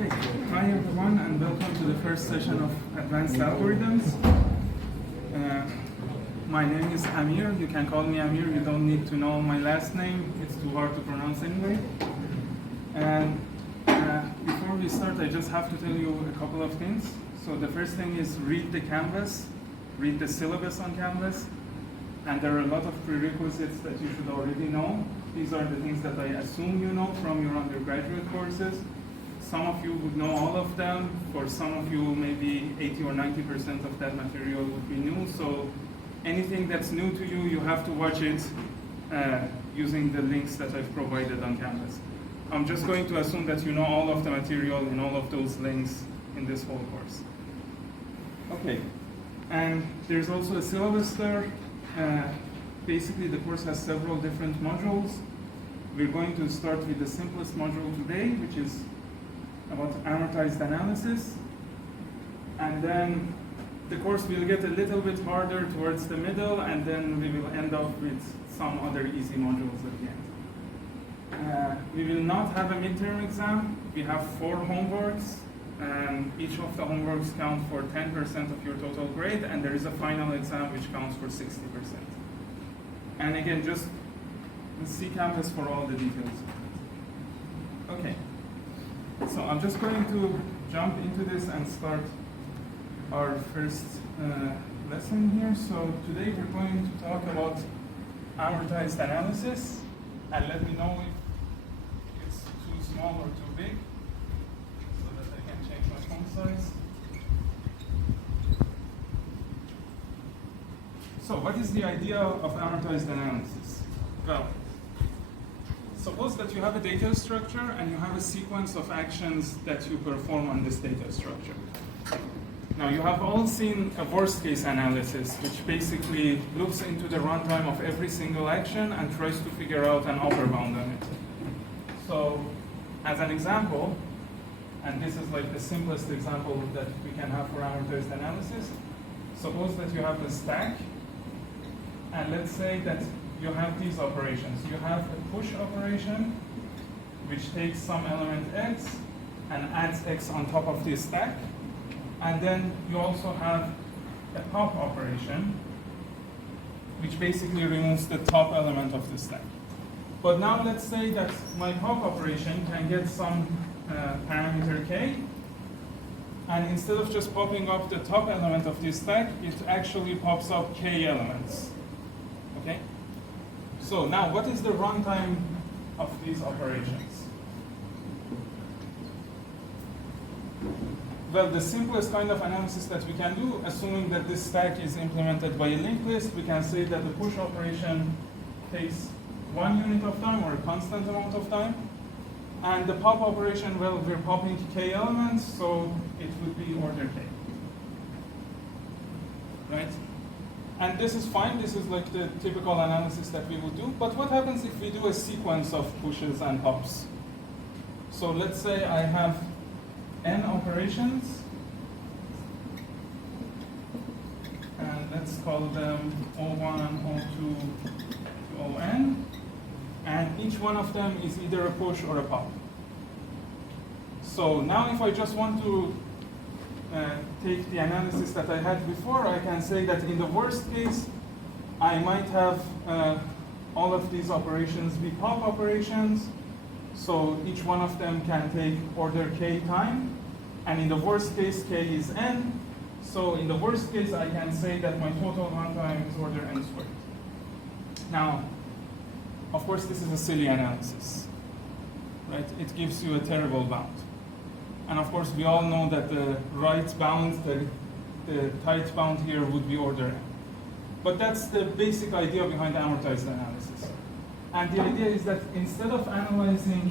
Okay, hi everyone, and welcome to the first session of Advanced Algorithms. My name is Amir. You can call me Amir. You don't need to know my last name. It's too hard to pronounce anyway. And before we start, I just have to tell you a couple of things. So the first thing is read the Canvas, read the syllabus on Canvas. And there are a lot of prerequisites that you should already know. These are the things that I assume you know from your undergraduate courses. Some of you would know all of them. For some of you, maybe 80 or 90% of that material would be new. So anything that's new to you, you have to watch it using the links that I've provided on Canvas. I'm just going to assume that you know all of the material in all of those links in this whole course. Okay, and there's also a syllabus there. Basically, the course has several different modules. We're going to start with the simplest module today, which is about amortized analysis. And then the course will get a little bit harder towards the middle, and then we will end up with some other easy modules at the end. We will not have a midterm exam. We have 4 homeworks, and each of the homeworks count for 10% of your total grade, and there is a final exam which counts for 60%. And again, just see Canvas for all the details. Okay. So I'm just going to jump into this and start our first lesson here. So today we're going to talk about amortized analysis, and let me know if it's too small or too big so that I can change my font size. So what is the idea of amortized analysis? Well, suppose that you have a data structure and you have a sequence of actions that you perform on this data structure. Now you have all seen a worst case analysis, which basically looks into the runtime of every single action and tries to figure out an upper bound on it. So as an example, and this is like the simplest example that we can have for amortized analysis, suppose that you have a stack, and let's say that you have these operations. You have a push operation, which takes some element x and adds x on top of the stack. And then you also have a pop operation, which basically removes the top element of the stack. But now let's say that my pop operation can get some parameter k, and instead of just popping up the top element of the stack, it actually pops up k elements. Okay? So now, what is the runtime of these operations? Well, the simplest kind of analysis that we can do, assuming that this stack is implemented by a linked list, we can say that the push operation takes 1 unit of time or a constant amount of time. And the pop operation, well, we're popping k elements, so it would be order k. Right? And this is fine. This is like the typical analysis that we would do. But what happens if we do a sequence of pushes and pops? So let's say I have n operations, and let's call them O1, O2 to On, and each one of them is either a push or a pop. So now if I just want to take the analysis that I had before, I can say that in the worst case, I might have all of these operations be pop operations. So each one of them can take order k time. And in the worst case, k is n. So in the worst case, I can say that my total runtime is order n squared. Now, of course, this is a silly analysis, right? It gives you a terrible bound. And of course, we all know that the right bound, the tight bound here would be order n. But that's the basic idea behind amortized analysis. And the idea is that instead of analyzing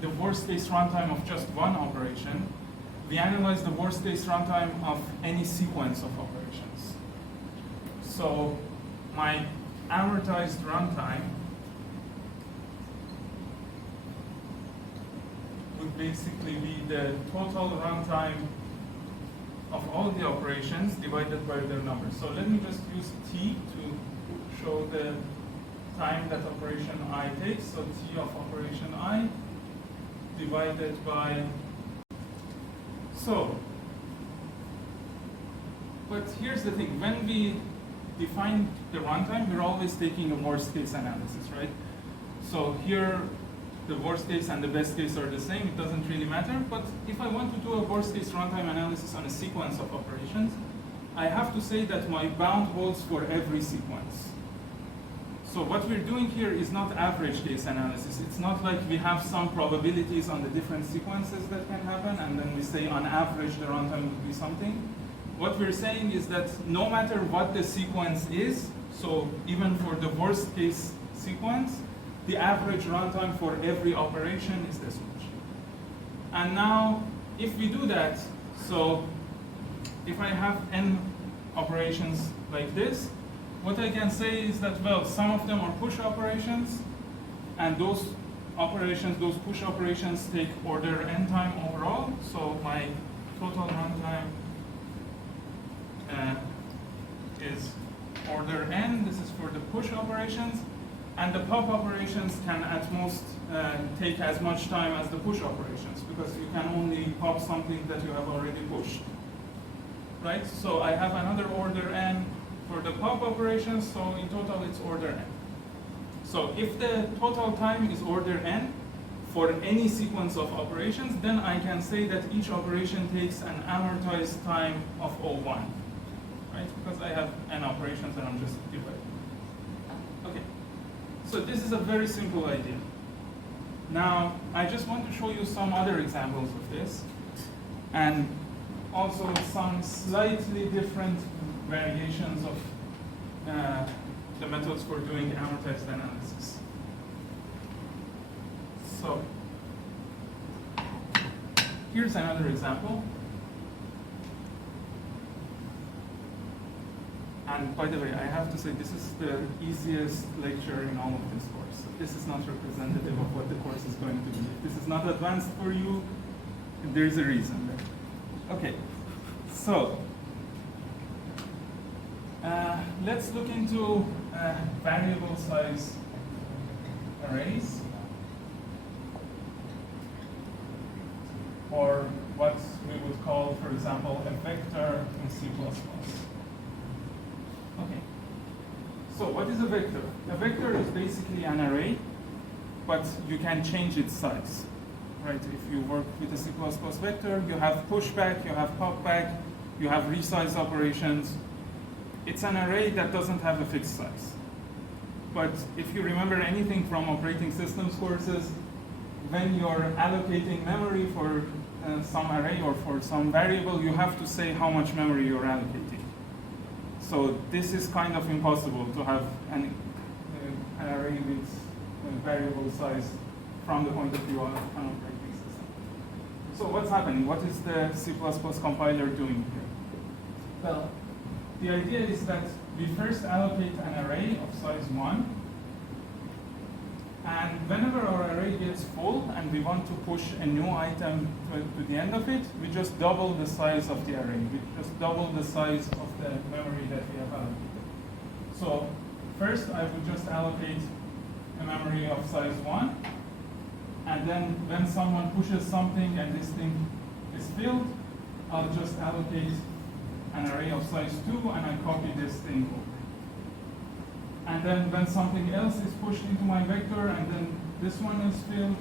the worst case runtime of just one operation, we analyze the worst case runtime of any sequence of operations. So my amortized runtime would basically be the total runtime of all the operations divided by their numbers. So let me just use t to show the time that operation I takes. So t of operation I divided by So, but here's the thing, when we define the runtime, we're always taking a worst case analysis, right? So here, the worst case and the best case are the same, it doesn't really matter, but if I want to do a worst case runtime analysis on a sequence of operations, I have to say that my bound holds for every sequence. So what we're doing here is not average case analysis. It's not like we have some probabilities on the different sequences that can happen, and then we say on average the runtime would be something. What we're saying is that no matter what the sequence is, so even for the worst case sequence, the average runtime for every operation is this much. And now, if we do that, so if I have n operations like this, what I can say is that, well, some of them are push operations, and those operations, those push operations take order n time overall, so my total runtime is order n. This is for the push operations, and the pop operations can at most take as much time as the push operations, because you can only pop something that you have already pushed, right? So I have another order n for the pop operations, so in total it's order n. So if the total time is order n for any sequence of operations, then I can say that each operation takes an amortized time of O1, right? Because I have n operations and I'm just dividing. Okay, so this is a very simple idea. Now, I just want to show you some other examples of this, and also some slightly different variations of the methods for doing amortized analysis. So, here's another example. And by the way, I have to say this is the easiest lecture in all of this course. So this is not representative of what the course is going to be. If this is not advanced for you, there is a reason there. Okay, so let's look into variable size arrays, or what we would call, for example, a vector in C++. Okay, so what is a vector? A vector is basically an array, but you can change its size, right? If you work with a C++ vector, you have pushback, you have popback, you have resize operations. It's an array that doesn't have a fixed size. But if you remember anything from operating systems courses, when you're allocating memory for some array or for some variable, you have to say how much memory you're allocating. So this is kind of impossible to have an array with variable size from the point of view of an operating system. So what's happening? What is the C++ compiler doing here? Well, the idea is that we first allocate an array of size 1, and whenever our array gets full and we want to push a new item to the end of it, we just double the size of the array. We just double the size of the memory that we have allocated. So first I would just allocate a memory of size 1, and then when someone pushes something and this thing is filled, I'll just allocate an array of size 2 and I copy this thing over. And then when something else is pushed into my vector and then this one is filled,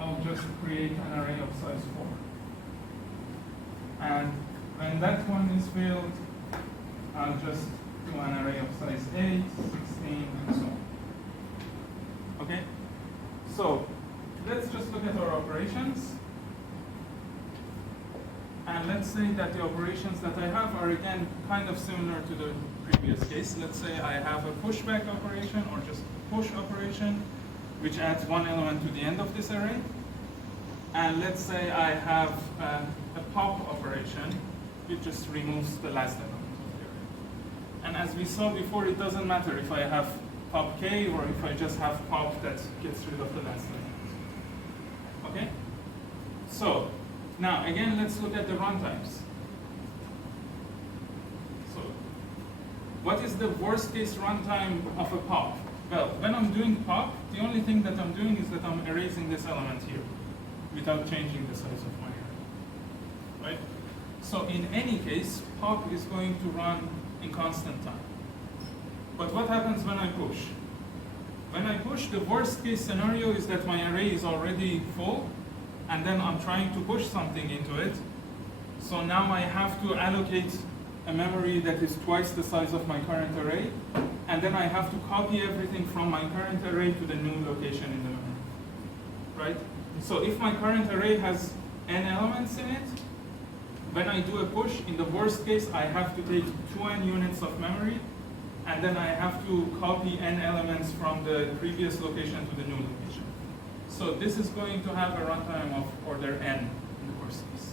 I'll just create an array of size 4. And when that one is filled, I'll just do an array of size 8, 16, and so on. Okay? So let's just look at our operations. And let's say that the operations that I have are again kind of similar to the previous case. Let's say I have a pushback operation or just push operation, which adds one element to the end of this array. And let's say I have a pop operation, which just removes the last element of the array. And as we saw before, it doesn't matter if I have pop k or if I just have pop that gets rid of the last element. Okay? So now, again, let's look at the runtimes. So, what is the worst case runtime of a pop? Well, when I'm doing pop, the only thing that I'm doing is that I'm erasing this element here without changing the size of my array. right? So in any case, pop is going to run in constant time. But what happens when I push? When I push, the worst case scenario is that my array is already full, and then I'm trying to push something into it. So now I have to allocate a memory that is twice the size of my current array, and then I have to copy everything from my current array to the new location in the memory, right? So if my current array has n elements in it, when I do a push, in the worst case, I have to take 2n units of memory, and then I have to copy n elements from the previous location to the new location. So this is going to have a runtime of order n in the worst case.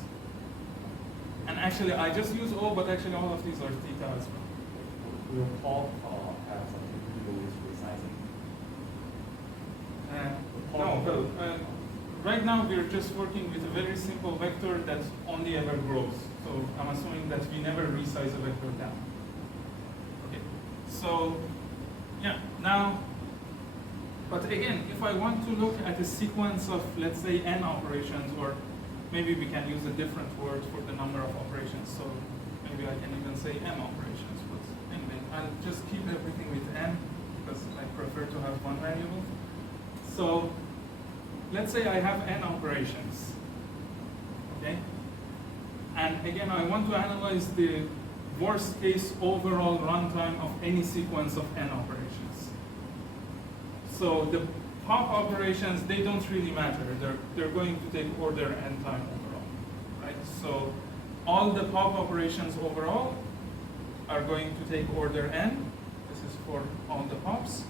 And actually, I just use O, but actually all of these are theta as well. Will pop have something to do with resizing? No, well, right now we're just working with a very simple vector that only ever grows. So I'm assuming that we never resize a vector down. Okay, so yeah, now, but again, if I want to look at a sequence of, let's say, n operations, or maybe we can use a different word for the number of operations, so maybe I can even say m operations, but anyway, I'll just keep everything with n, because I prefer to have one variable. So let's say I have n operations, okay? And again, I want to analyze the worst case overall runtime of any sequence of n operations. So the pop operations, they don't really matter. They're going to take order n time overall, right? So all the pop operations overall are going to take order n. This is for all the pops.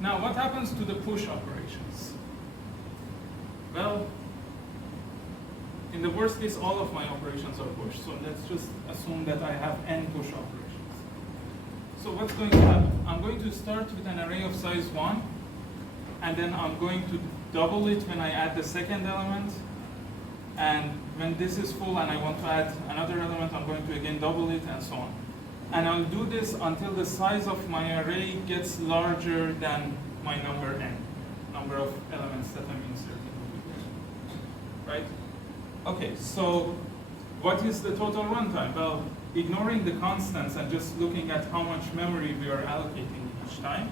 Now, what happens to the push operations? Well, in the worst case, all of my operations are pushed. So let's just assume that I have n push operations. So what's going to happen? I'm going to start with an array of size 1, and then I'm going to double it when I add the second element. And when this is full and I want to add another element, I'm going to again double it, and so on. And I'll do this until the size of my array gets larger than my number n, number of elements that I'm inserting. Right? Okay, so what is the total runtime? Well, ignoring the constants and just looking at how much memory we are allocating each time.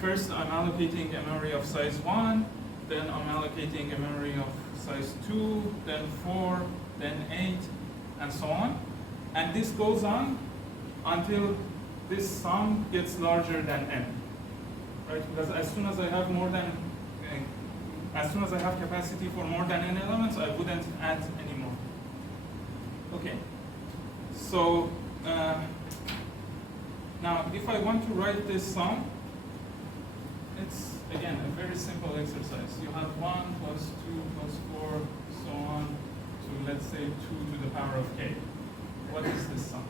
First, I'm allocating a memory of size 1, then I'm allocating a memory of size 2, then 4, then 8, and so on. And this goes on until this sum gets larger than n, right? Because as soon as I have as soon as I have capacity for more than n elements, I wouldn't add any more. Okay. So now, if I want to write this sum, it's again a very simple exercise. You have 1 plus 2 plus 4, so on, to let's say 2 to the power of k. What is this sum?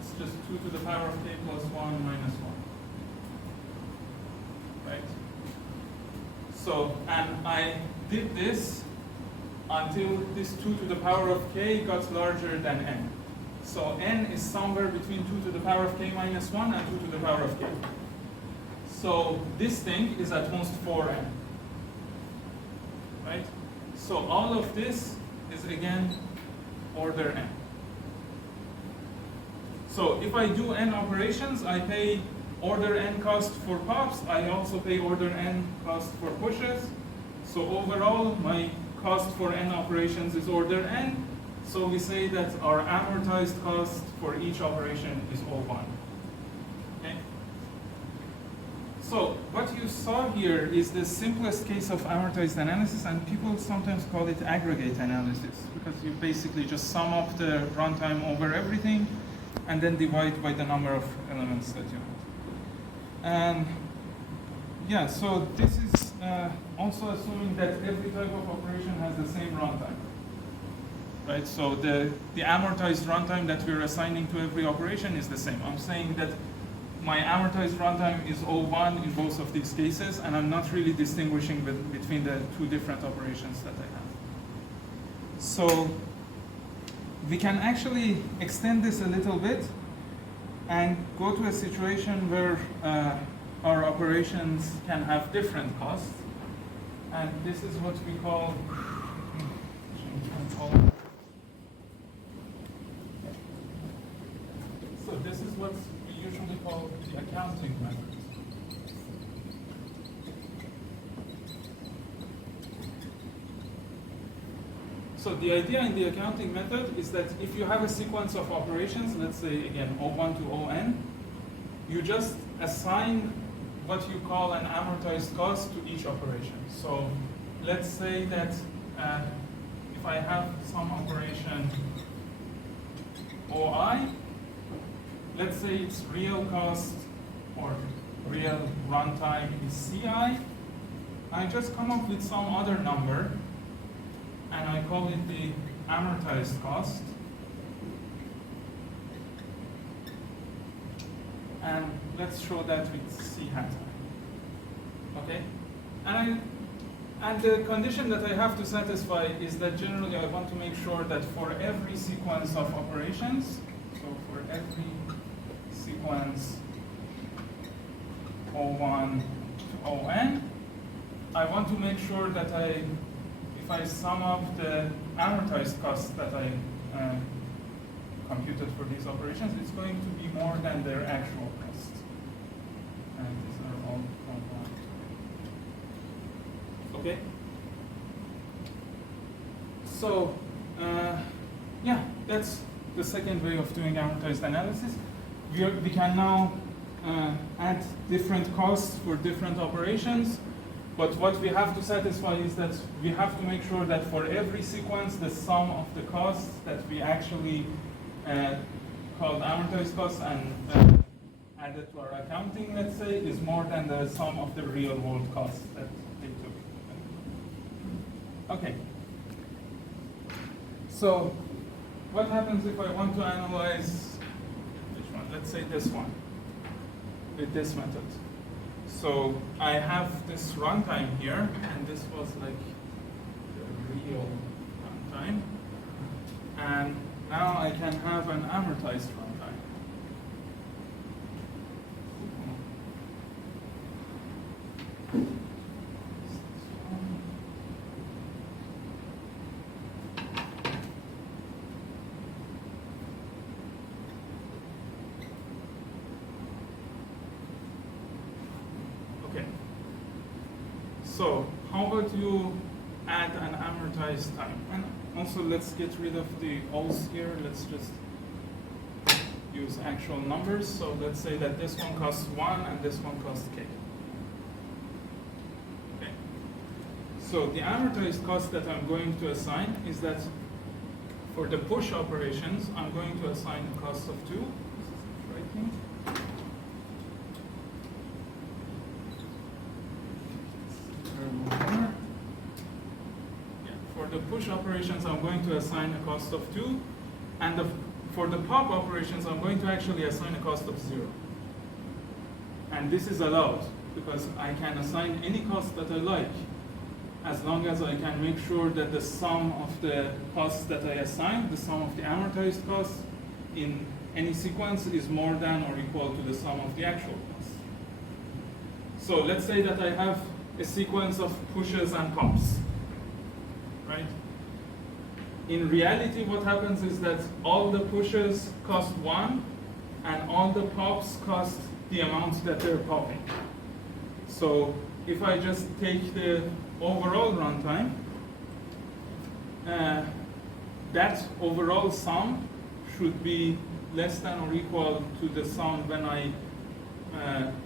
It's just 2 to the power of k plus 1 minus 1. Right? So, and I did this until this 2 to the power of k got larger than n. So n is somewhere between 2 to the power of k minus 1 and 2 to the power of k. So this thing is at most 4n. Right? So all of this is again order n. So if I do n operations, I pay order n cost for pops. I also pay order n cost for pushes. So overall, my cost for n operations is order n. So we say that our amortized cost for each operation is O1. Okay? So what you saw here is the simplest case of amortized analysis, and people sometimes call it aggregate analysis, because you basically just sum up the runtime over everything and then divide by the number of elements that you have. And yeah, so this is also assuming that every type of operation has the same runtime. Right, so the amortized runtime that we're assigning to every operation is the same. I'm saying that my amortized runtime is O1 in both of these cases, and I'm not really distinguishing between the two different operations that I have. So we can actually extend this a little bit and go to a situation where our operations can have different costs. And this is what we call So this is what we usually call the accounting method. So the idea in the accounting method is that if you have a sequence of operations, let's say again O1 to On, you just assign what you call an amortized cost to each operation. So let's say that if I have some operation OI, let's say its real cost or real runtime is CI, I just come up with some other number and I call it the amortized cost. And let's show that with C hat. Okay? And the condition that I have to satisfy is that generally I want to make sure that for every sequence of operations, so for every sequence O1 to On, I want to make sure that if I sum up the amortized costs that I computed for these operations, it's going to be more than their actual costs. And these are all compound. Okay? So, yeah, that's the second way of doing amortized analysis. We can now add different costs for different operations. But what we have to satisfy is that we have to make sure that for every sequence, the sum of the costs that we actually called amortized costs and added to our accounting, let's say, is more than the sum of the real world costs that they took. Okay. So what happens if I want to analyze which one? Let's say this one with this method. So I have this runtime here, and this was like the real runtime. And now I can have an amortized runtime. Okay. So how about you add an amortized time? And also let's get rid of the alls here. Let's just use actual numbers. So let's say that this one costs 1 and this one costs k. Okay. So the amortized cost that I'm going to assign is that for the push operations, I'm going to assign a cost of 2. Right here. For the push operations, I'm going to assign a cost of 2, and for the pop operations, I'm going to actually assign a cost of 0. And this is allowed because I can assign any cost that I like, as long as I can make sure that the sum of the costs that I assign, the sum of the amortized costs in any sequence is more than or equal to the sum of the actual costs. So let's say that I have a sequence of pushes and pops. Right? In reality, what happens is that all the pushes cost 1, and all the pops cost the amount that they're popping. So if I just take the overall runtime, that overall sum should be less than or equal to the sum when I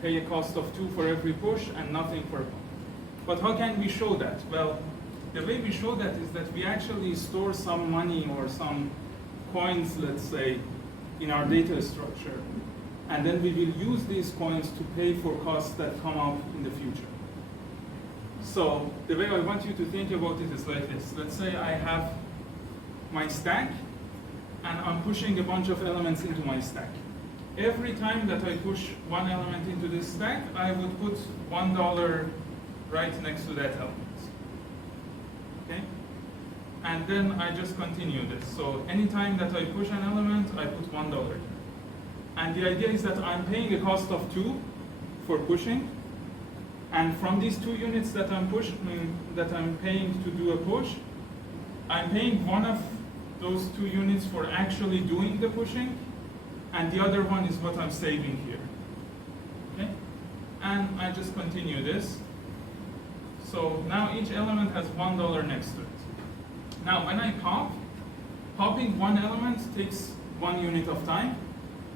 pay a cost of 2 for every push and nothing for a pop. But how can we show that? Well, the way we show that is that we actually store some money or some coins, let's say, in our data structure. And then we will use these coins to pay for costs that come up in the future. So the way I want you to think about it is like this. Let's say I have my stack, and I'm pushing a bunch of elements into my stack. Every time that I push one element into this stack, I would put $1 right next to that element. Okay? And then I just continue this. So anytime that I push an element, I put $1. And the idea is that I'm paying a cost of 2 for pushing. And from these 2 units that I'm paying to do a push, I'm paying one of those 2 units for actually doing the pushing, and the other one is what I'm saving here. Okay? And I just continue this. So now each element has $1 next to it. Now when I popping one element takes 1 unit of time,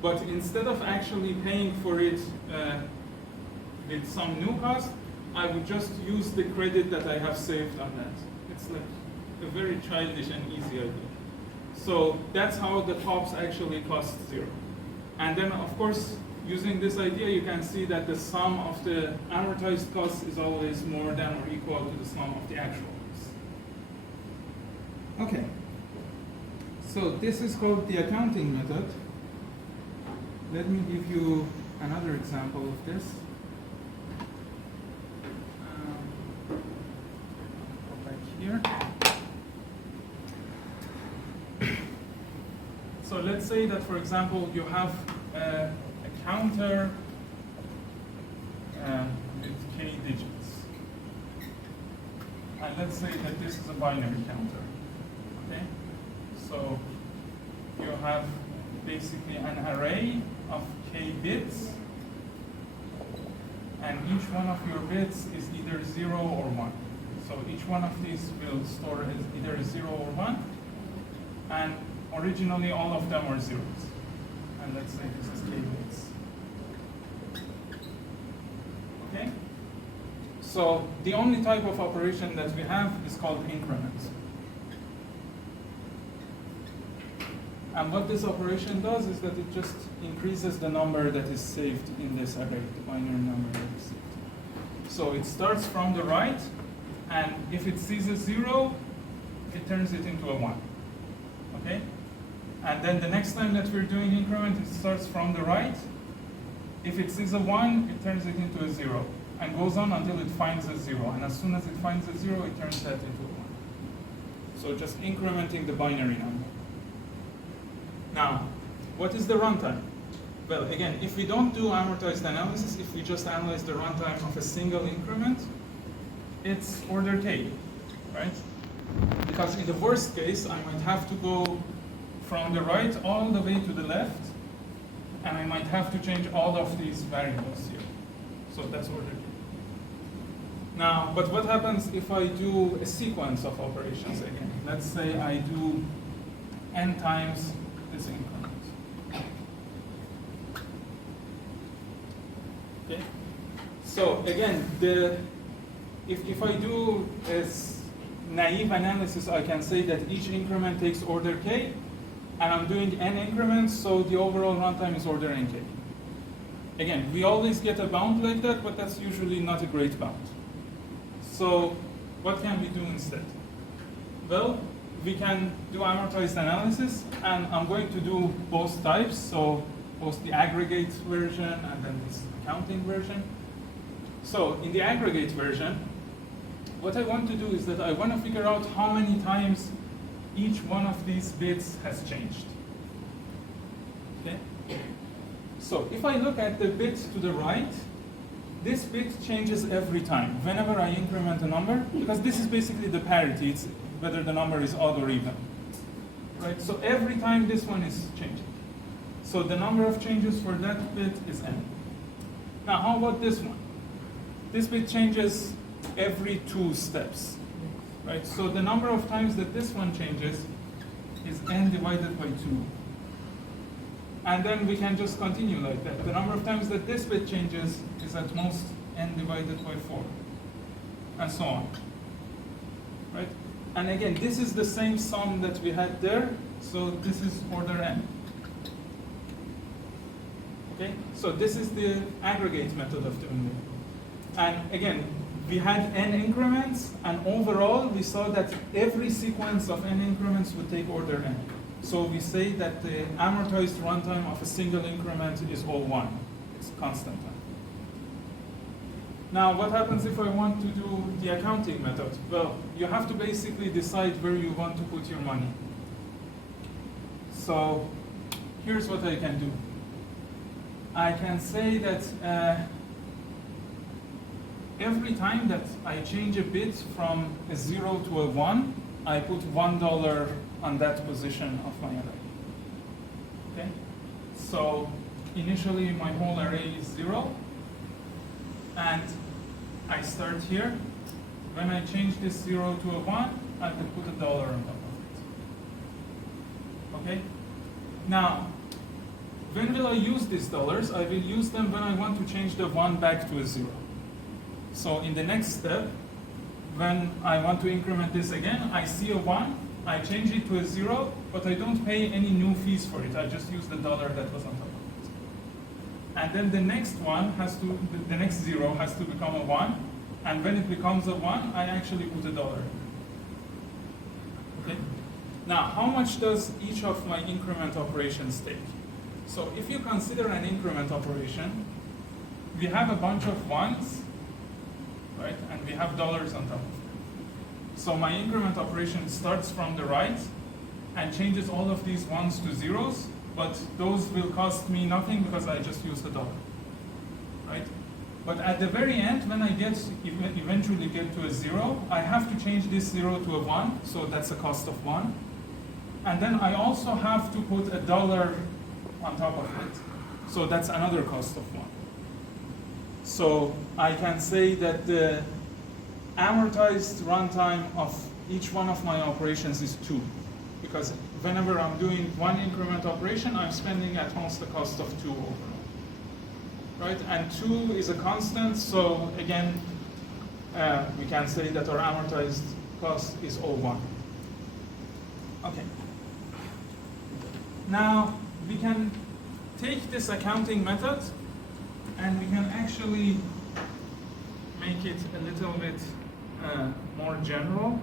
but instead of actually paying for it with some new cost, I would just use the credit that I have saved on that. It's like a very childish and easy idea. So that's how the pops actually cost 0. And then of course, using this idea, you can see that the sum of the amortized cost is always more than or equal to the sum of the actual cost. Okay. So this is called the accounting method. Let me give you another example of this. Go back here. So let's say that, for example, you have a counter with k digits. And let's say that this is a binary counter. Okay? So you have basically an array of k bits, and each one of your bits is either 0 or 1. So each one of these will store as either 0 or 1, and originally all of them are zeros. And let's say this is k bits. Okay? So the only type of operation that we have is called increment. And what this operation does is that it just increases the number that is saved in this array, the binary number that is saved. So it starts from the right, and if it sees a 0, it turns it into a 1. Okay? And then the next time that we're doing increment, it starts from the right. If it sees a 1, it turns it into a 0, and goes on until it finds a 0. And as soon as it finds a 0, it turns that into a 1. So just incrementing the binary number. Now, what is the runtime? Well, again, if we don't do amortized analysis, if we just analyze the runtime of a single increment, it's order k, right? Because in the worst case, I might have to go from the right all the way to the left, and I might have to change all of these variables here. So that's order k. Now, but what happens if I do a sequence of operations again? Let's say I do n times this increment. Okay. So again, if I do a naive analysis, I can say that each increment takes order k, and I'm doing n increments, so the overall runtime is order nk. Again, we always get a bound like that, but that's usually not a great bound. So what can we do instead? Well, we can do amortized analysis, and I'm going to do both types, so both the aggregate version and then this accounting version. So in the aggregate version, what I want to do is that I want to figure out how many times each one of these bits has changed. Okay? So if I look at the bit to the right, this bit changes every time, whenever I increment a number, because this is basically the parity. It's whether the number is odd or even. Right? So every time this one is changing. So the number of changes for that bit is n. Now how about this one? This bit changes every 2 steps. Right? So the number of times that this one changes is n divided by 2. And then we can just continue like that. The number of times that this bit changes is at most n divided by 4. And so on. Right? And again, this is the same sum that we had there, so this is order n. Okay? So this is the aggregate method of doing it. And again, we had n increments, and overall we saw that every sequence of n increments would take order n. So we say that the amortized runtime of a single increment is all 1. It's constant time. Now, what happens if I want to do the accounting method? Well, you have to basically decide where you want to put your money. So here's what I can do. I can say that every time that I change a bit from a 0 to a 1, I put $1 on that position of my array. Okay? So initially my whole array is 0, and I start here. When I change this 0 to a 1, I will put $1 on top of it. Okay? Now, when will I use these dollars? I will use them when I want to change the 1 back to a 0. So in the next step, when I want to increment this again, I see a 1, I change it to a 0, but I don't pay any new fees for it. I just use the dollar that was on top of it. And then the next one the next 0 has to become a 1, and when it becomes a 1, I actually put $1. Okay? Now, how much does each of my increment operations take? So if you consider an increment operation, we have a bunch of 1s, right? And we have dollars on top of it. So my increment operation starts from the right and changes all of these 1s to 0s, but those will cost me nothing because I just used $1, right? But at the very end, when I eventually get to a 0, I have to change this 0 to a 1, so that's a cost of 1. And then I also have to put $1 on top of it, so that's another cost of 1. So I can say that the amortized runtime of each one of my operations is 2, because whenever I'm doing one increment operation, I'm spending at most the cost of 2 overall, right? And 2 is a constant, so again, we can say that our amortized cost is all 1. Okay. Now, we can take this accounting method and we can actually make it a little bit more general.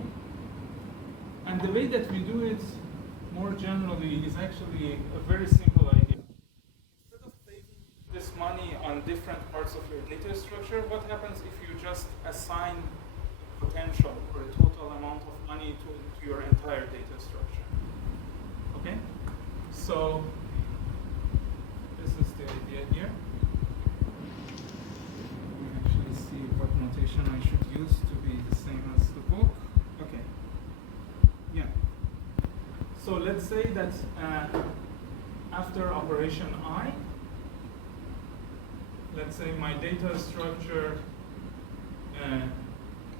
And the way that we do it more generally is actually a very simple idea. Instead of saving this money on different parts of your data structure, what happens if you just assign potential or a total amount of money to your entire data structure? Okay? So this is the idea here. Let me actually see what notation I should use to be the same as the book. Okay. Yeah. So let's say that after operation I, let's say my data structure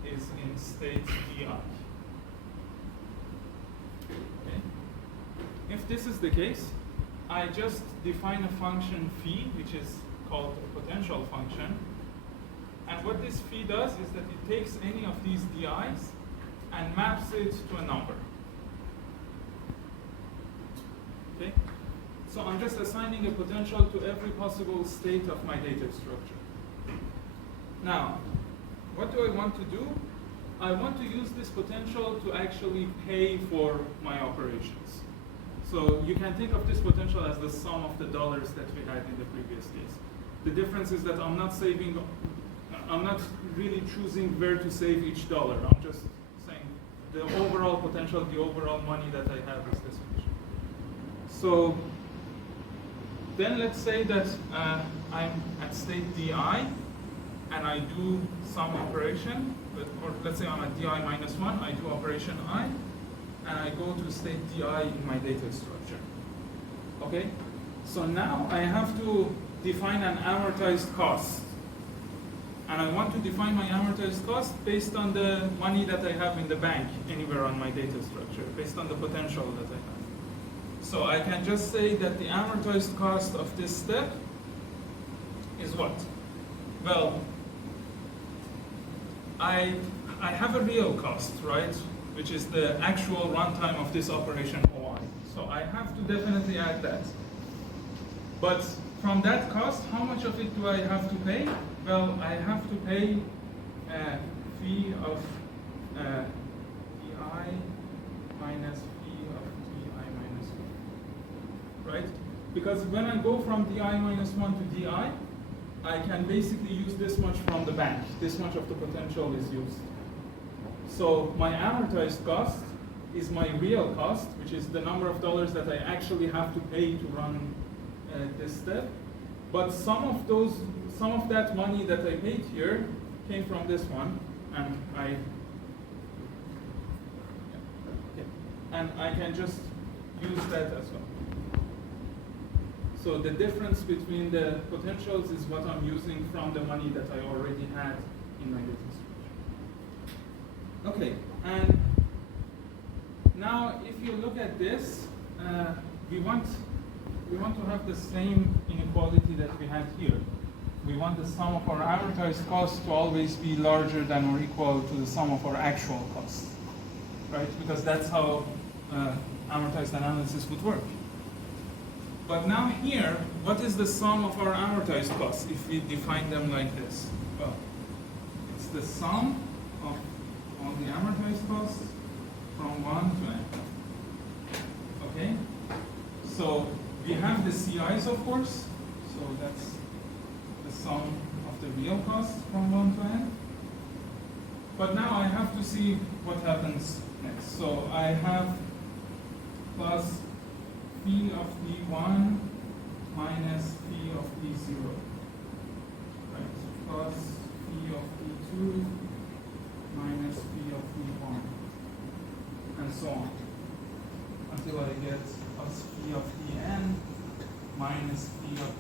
is in state di. Okay. If this is the case, I just define a function phi, which is called a potential function. And what this phi does is that it takes any of these di's and maps it to a number. Okay? So I'm just assigning a potential to every possible state of my data structure. Now, what do I want to do? I want to use this potential to actually pay for my operations. So you can think of this potential as the sum of the dollars that we had in the previous case. The difference is that I'm not really choosing where to save each dollar. I'm just saying the overall potential, the overall money that I have is this much. So then let's say that I'm at state di, and I do some operation, or let's say I'm at di minus 1, I do operation I, and I go to state di in my data structure. Okay? So now I have to define an amortized cost. And I want to define my amortized cost based on the money that I have in the bank anywhere on my data structure, based on the potential that I have. So I can just say that the amortized cost of this step is what? Well, I have a real cost, right? Which is the actual runtime of this operation OI. So I have to definitely add that. But from that cost, how much of it do I have to pay? Well, I have to pay a fee of di minus fee of di minus 1, right? Because when I go from di minus 1 to di, I can basically use this much from the bank. This much of the potential is used. So my amortized cost is my real cost, which is the number of dollars that I actually have to pay to run this step. But some of that money that I paid here came from this one, and and I can just use that as well. So the difference between the potentials is what I'm using from the money that I already had in my business structure. Okay, and now if you look at this, we want to have the same inequality that we had here. We want the sum of our amortized costs to always be larger than or equal to the sum of our actual costs, right? Because that's how amortized analysis would work. But now here, what is the sum of our amortized costs if we define them like this? Well, it's the sum of all the amortized costs from 1 to n. Okay? So we have the CIs, of course. So that's the sum of the real costs from 1 to n. But now I have to see what happens next. So I have plus phi of d1 minus phi of d0, right? Plus phi of d2 minus phi of d1, and so on, until I get plus phi of dn minus phi of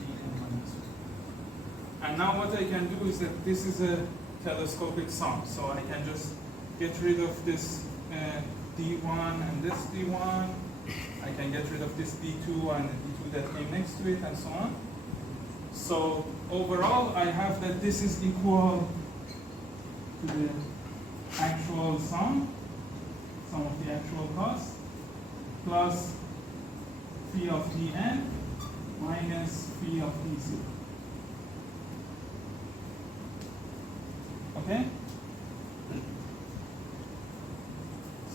dn minus 1. And now what I can do is that this is a telescopic sum, so I can just get rid of this d1 and this d1. I can get rid of this d2 and the d2 that came next to it, and so on. So overall, I have that this is equal to the actual sum of the actual cost, plus phi of dn minus phi of d0. Okay?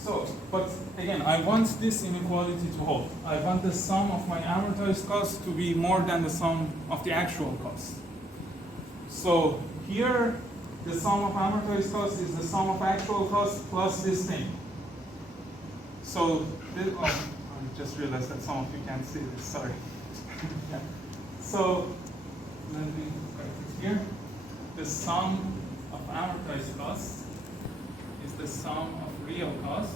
So, but again, I want this inequality to hold. I want the sum of my amortized cost to be more than the sum of the actual cost. So here, the sum of amortized cost is the sum of actual cost plus this thing. So, I just realized that some of you can't see this, sorry. Yeah. So, let me write it here. The sum of amortized cost is the sum of real cost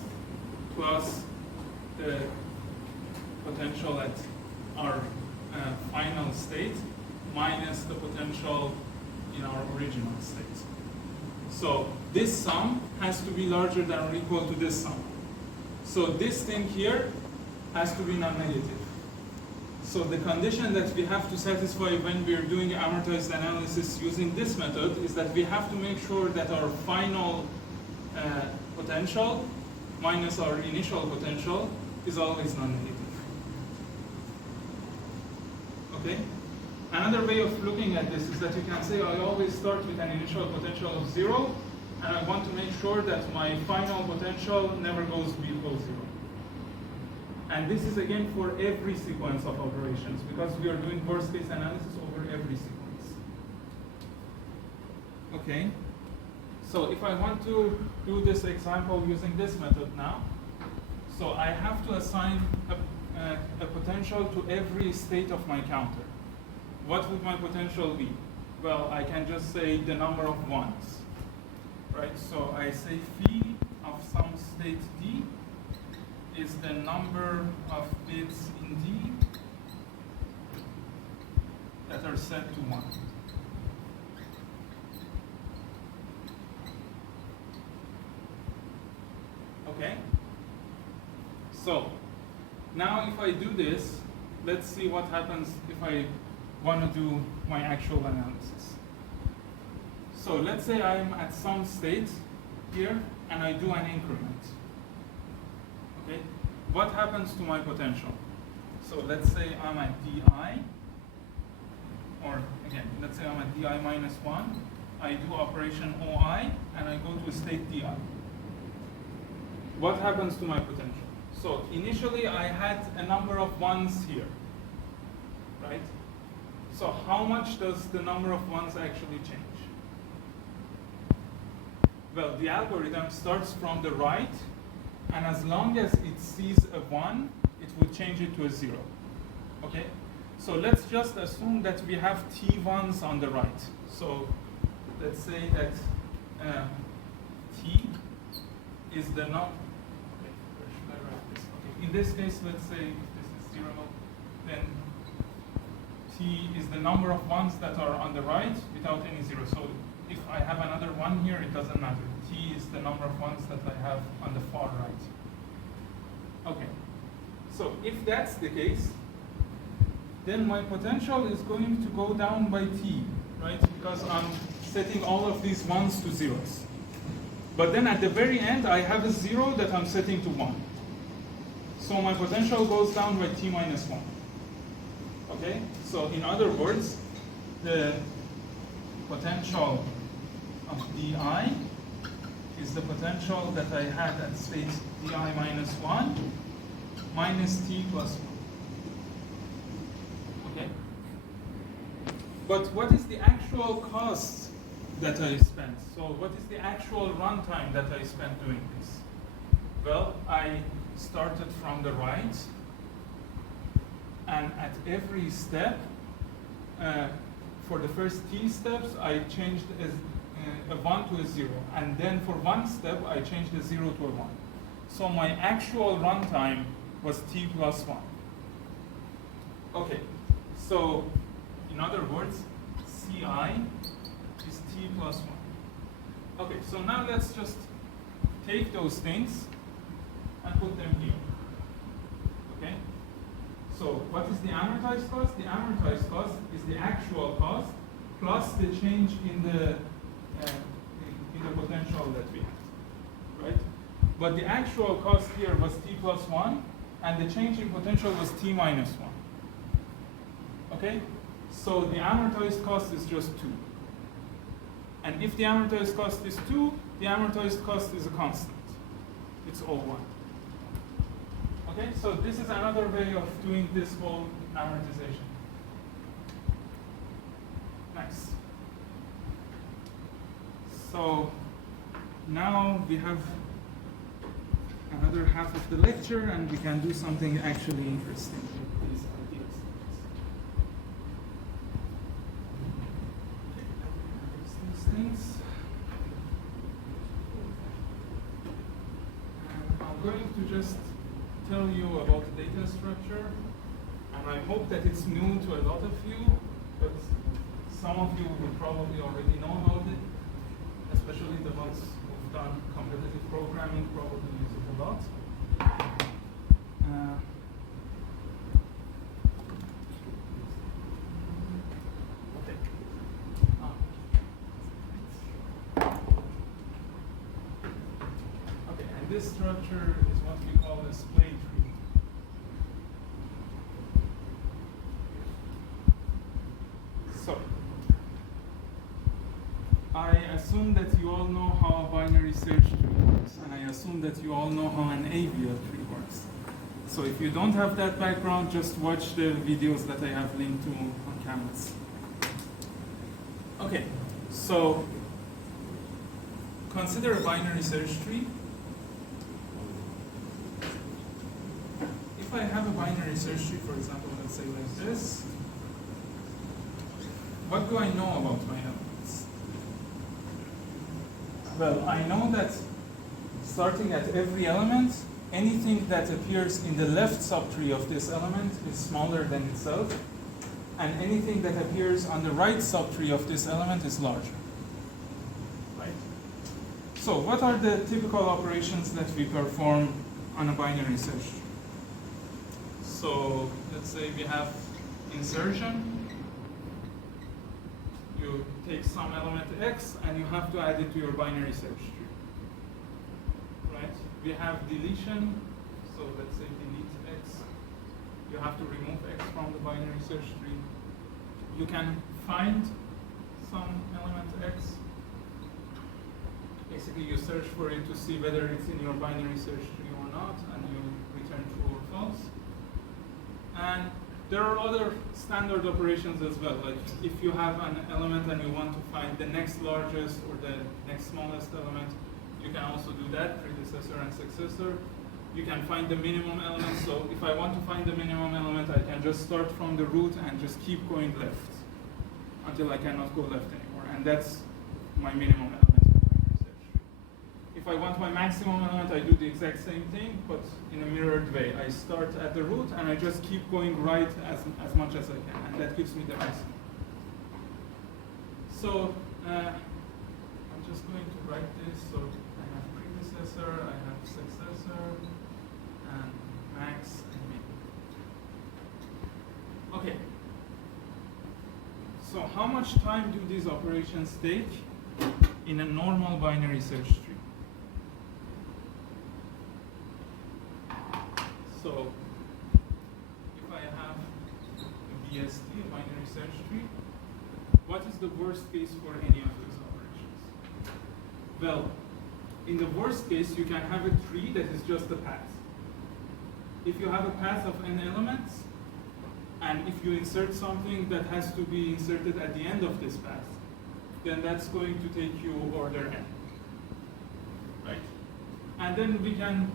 plus the potential at our final state minus the potential in our original state. So this sum has to be larger than or equal to this sum. So this thing here has to be non-negative. So the condition that we have to satisfy when we are doing amortized analysis using this method is that we have to make sure that our final potential minus our initial potential is always non-negative. Okay? Another way of looking at this is that you can say I always start with an initial potential of 0, and I want to make sure that my final potential never goes below 0. And this is again for every sequence of operations, because we are doing worst case analysis over every sequence. Okay? So if I want to do this example using this method now, so I have to assign a potential to every state of my counter. What would my potential be? Well, I can just say the number of ones, right? So I say phi of some state D is the number of bits in D that are set to 1. Okay? So, now if I do this, let's see what happens if I want to do my actual analysis. So let's say I'm at some state here and I do an increment. Okay? What happens to my potential? So let's say I'm at di, or again, let's say I'm at di minus 1. I do operation OI and I go to state di. What happens to my potential? So initially I had a number of ones here, right? So how much does the number of ones actually change? Well, the algorithm starts from the right, and as long as it sees a 1, it would change it to a 0. Okay? So let's just assume that we have t1s on the right. So let's say that t is the number. in this case, let's say if this is 0, then t is the number of ones that are on the right without any 0. So if I have another 1 here, it doesn't matter. T is the number of ones that I have on the far right. Okay. So if that's the case, then my potential is going to go down by t, right? Because I'm setting all of these 1s to 0s. But then at the very end, I have a 0 that I'm setting to 1. So my potential goes down by t minus 1. Okay? So in other words, the potential of di is the potential that I had at state di minus 1 minus t plus 1. Okay? But what is the actual cost that I spent? So what is the actual runtime that I spent doing this? Well, I started from the right, and at every step, for the first t steps, I changed a 1 to a 0. And then for one step, I changed a 0 to a 1. So my actual runtime was t plus 1. Okay, so in other words, ci is t plus 1. Okay, so now let's just take those things and put them here. Okay? So what is the amortized cost? The amortized cost is the actual cost plus the change in the potential that we had, right? But the actual cost here was t plus 1, and the change in potential was t minus 1. Okay? So the amortized cost is just 2. And if the amortized cost is 2, the amortized cost is a constant. It's all 1. Okay, so this is another way of doing this whole amortization. Nice. So now we have another half of the lecture, and we can do something actually interesting with these ideas. These things. And I'm going to just tell you about the data structure, and I hope that it's new to a lot of you, but some of you will probably already know about it, especially the ones who've done competitive programming probably use it a lot. Okay. Okay, and this structure is what we call a Splay tree. So, I assume that you all know how a binary search tree works, and I assume that you all know how an AVL tree works. So if you don't have that background, just watch the videos that I have linked to on Canvas. Okay, so consider a binary search tree. If I have a binary search tree, for example, let's say like this, what do I know about my elements? Well, I know that starting at every element, anything that appears in the left subtree of this element is smaller than itself, and anything that appears on the right subtree of this element is larger. Right? So what are the typical operations that we perform on a binary search tree? So let's say we have insertion. You take some element x and you have to add it to your binary search tree. Right? We have deletion. So let's say delete x. You have to remove x from the binary search tree. You can find some element x. Basically, you search for it to see whether it's in your binary search tree or not, and you return true or false. And there are other standard operations as well. Like if you have an element and you want to find the next largest or the next smallest element, you can also do that, predecessor and successor. You can find the minimum element. So if I want to find the minimum element, I can just start from the root and just keep going left until I cannot go left anymore. And that's my minimum element in the binary search tree. If if I want my maximum element, I do the exact same thing, but in a mirrored way. I start at the root, and I just keep going right as much as I can, and that gives me the maximum. So I'm just going to write this. So I have predecessor, I have successor, and max and min. Okay. So how much time do these operations take in a normal binary search tree? So if I have a BST, a binary search tree, what is the worst case for any of these operations? Well, in the worst case, you can have a tree that is just a path. If you have a path of n elements, and if you insert something that has to be inserted at the end of this path, then that's going to take you order n, right? And then we can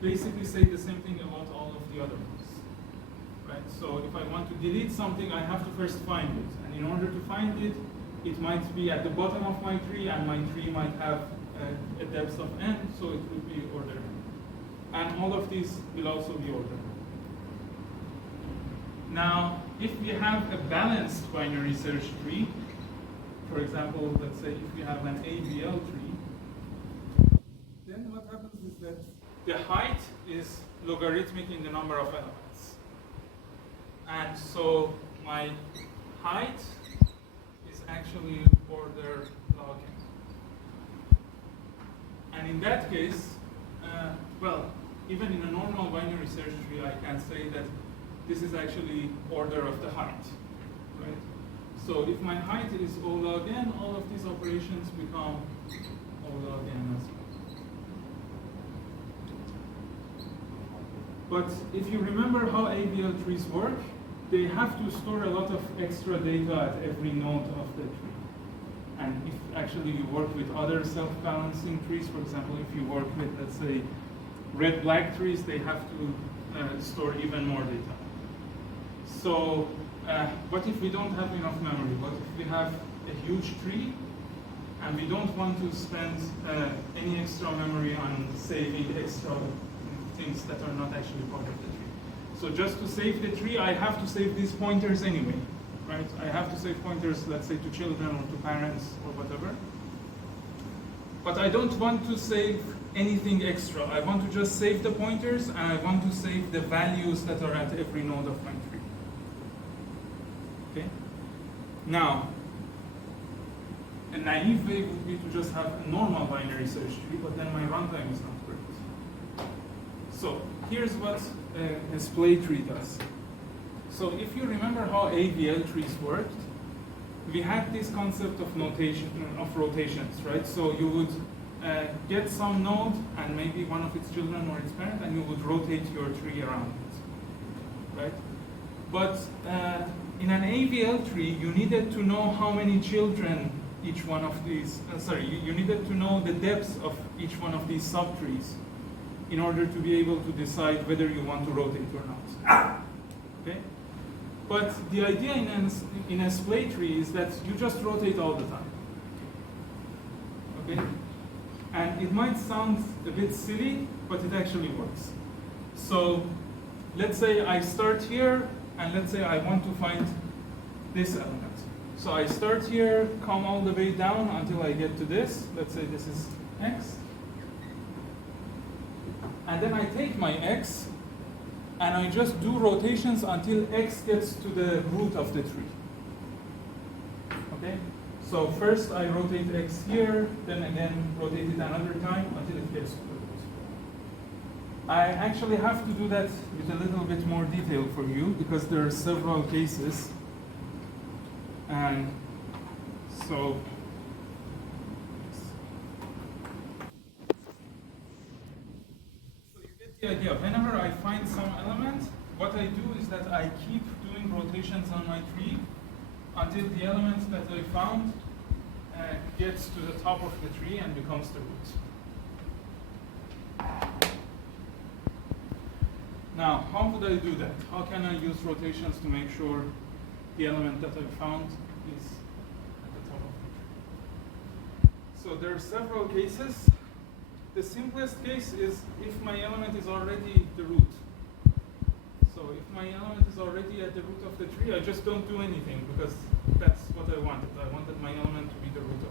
basically say the same thing about all of the other ones, right? So if I want to delete something, I have to first find it. And in order to find it, it might be at the bottom of my tree, and my tree might have a depth of n, so it would be order n. And all of these will also be order n. Now, if we have a balanced binary search tree, for example, let's say if we have an ABL tree, then what happens is that the height is logarithmic in the number of elements. And so my height is actually order log n. And in that case, well, even in a normal binary search tree, I can say that this is actually order of the height, right? So if my height is O log n, all of these operations become O log n as well. But if you remember how ABL trees work, they have to store a lot of extra data at every node of the tree. And if actually you work with other self-balancing trees, for example, if you work with, let's say, red-black trees, they have to store even more data. So what if we don't have enough memory? What if we have a huge tree and we don't want to spend any extra memory on saving extra things that are not actually part of the tree? So just to save the tree, I have to save these pointers anyway, right? I have to save pointers, let's say, to children or to parents or whatever. But I don't want to save anything extra. I want to just save the pointers, and I want to save the values that are at every node of my tree. Okay? Now, a naive way would be to just have a normal binary search tree, but then my runtime is not great. So here's what a Splay tree does. So if you remember how AVL trees worked, we had this concept of rotations, right? So you would get some node and maybe one of its children or its parent, and you would rotate your tree around it, right? But in an AVL tree, you needed to know how many children each one of these, you needed to know the depths of each one of these subtrees in order to be able to decide whether you want to rotate or not, okay? But the idea in a Splay tree is that you just rotate all the time, okay? And it might sound a bit silly, but it actually works. So let's say I start here, and let's say I want to find this element. So I start here, come all the way down until I get to this. Let's say this is x. And then I take my x, and I just do rotations until x gets to the root of the tree. Okay? So first I rotate x here, then again rotate it another time until it gets to the root. I actually have to do that with a little bit more detail for you because there are several cases. And so you get the idea. Whenever I find some element, what I do is that I keep doing rotations on my tree until the element that I found gets to the top of the tree and becomes the root. Now, how would I do that? How can I use rotations to make sure the element that I found is at the top of the tree? So there are several cases. the simplest case is if my element is already the root. So if my element is already at the root of the tree, I just don't do anything because that's what I wanted. I wanted my element to be the root of the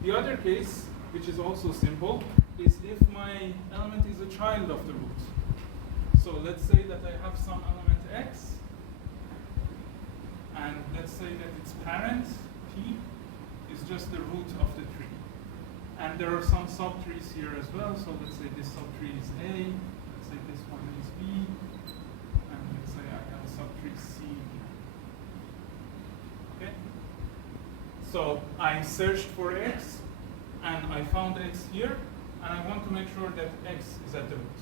tree. The other case, which is also simple, is if my element is a child of the root. So let's say that I have some element x, and let's say that its parent, p, is just the root of the tree. And there are some subtrees here as well. So let's say this subtree is A, let's say this one is B, and let's say I have a subtree C here. Okay? So I searched for x, and I found x here, and I want to make sure that x is at the root.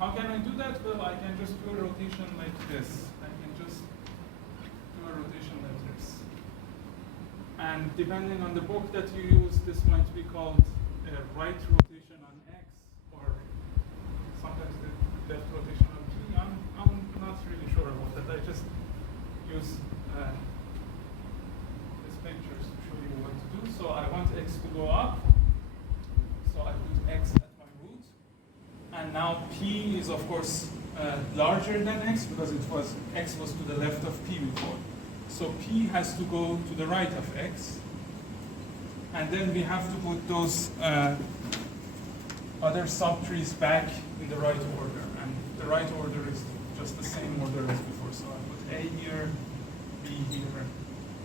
How can I do that? Well, I can just do a rotation like this. I can just do a rotation like this. And depending on the book that you use, this might be called a right rotation on x, or sometimes the left rotation on t. I'm not really sure about that. I just use these pictures to show you what to do. So I want x to go up. So I put x at my root. And now p is, of course, larger than x because x was to the left of p before. So p has to go to the right of x. And then we have to put those other subtrees back in the right order. And the right order is just the same order as before. So I put A here, B here,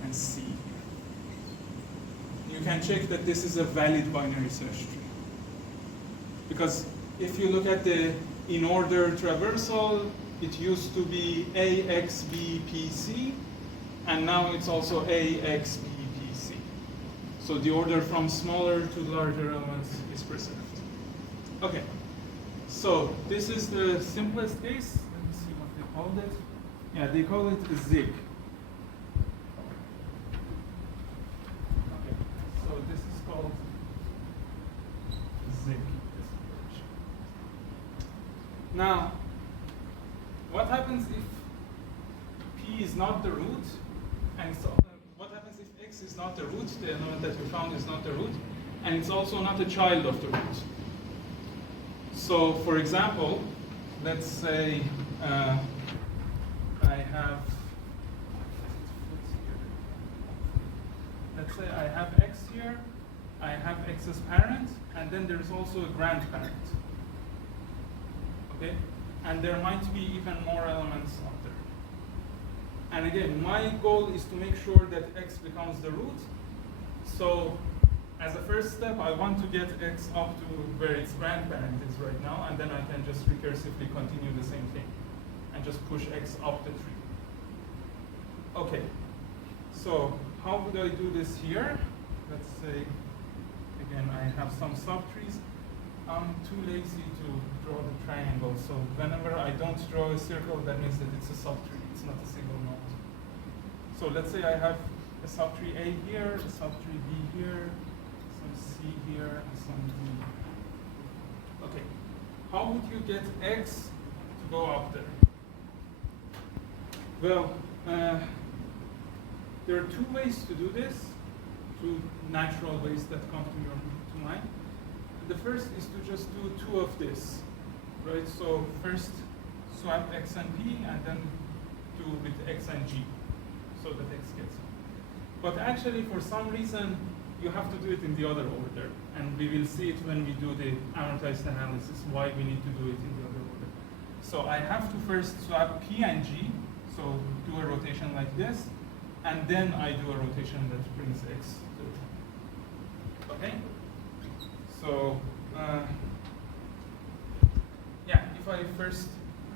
and C here. You can check that this is a valid binary search tree. Because if you look at the in-order traversal, it used to be A, X, B, P, C. And now it's also A, X, B, P, C. So the order from smaller to larger elements is preserved. Okay, so this is the simplest case. Let me see what they called it. Yeah, they call it a zig. Okay, so this is called zig. Now, what happens if P is not the root? And so, what happens if x is not the root, the element that we found is not the root, and it's also not a child of the root? So, for example, let's say I have, let's say I have x here, I have x as parent, and then there's also a grandparent. Okay? And there might be even more elements up there. And again, my goal is to make sure that x becomes the root. So as a first step, I want to get x up to where its grandparent is right now, and then I can just recursively continue the same thing and just push x up the tree. Okay, so how would I do this here? Let's say, again, I have some subtrees. I'm too lazy to draw the triangle, so whenever I don't draw a circle, that means that it's a subtree, it's not a single node. So let's say I have a subtree A here, a subtree B here, some C here, and some D. Okay, how would you get x to go up there? Well, there are two ways to do this, two natural ways that come to mind. The first is to just do two of this, right? So first swap x and p, and then do with x and g, so that x gets up. But actually, for some reason, you have to do it in the other order, and we will see it when we do the amortized analysis, why we need to do it in the other order. So I have to first swap p and g, so do a rotation like this, and then I do a rotation that brings x to the top. Okay? So, yeah, if I first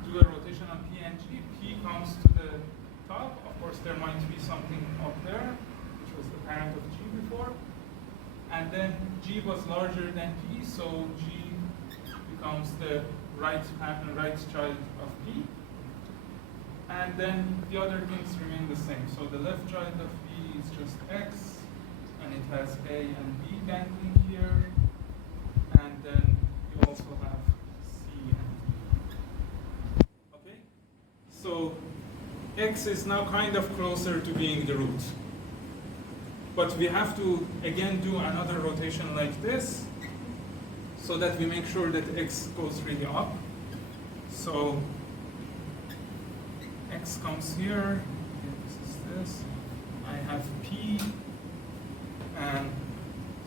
do a rotation on P and G, P comes to the top. Of course, there might be something up there, which was the parent of G before. And then G was larger than P, so G becomes the right child of P. And then the other things remain the same. So the left child of P is just X, and it has A and B dangling here. And then you also have C and D. Okay? So X is now kind of closer to being the root. But we have to, again, do another rotation like this. so that we make sure that x goes really up. So x comes here, this is this, I have p, and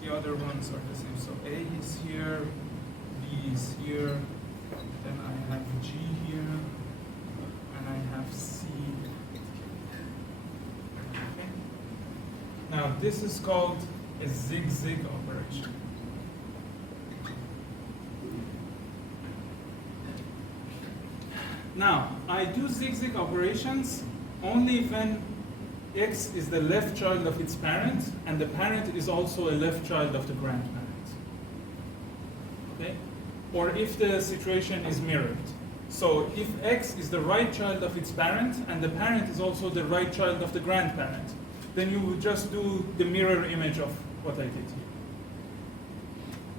the other ones are the same. So a is here, b is here, then I have g here, and I have c. Okay. Now this is called a zig-zag operation. Now, I do zigzag operations only when x is the left child of its parent, and the parent is also a left child of the grandparent. Okay? Or if the situation is mirrored. So if x is the right child of its parent, and the parent is also the right child of the grandparent, then you would just do the mirror image of what I did here.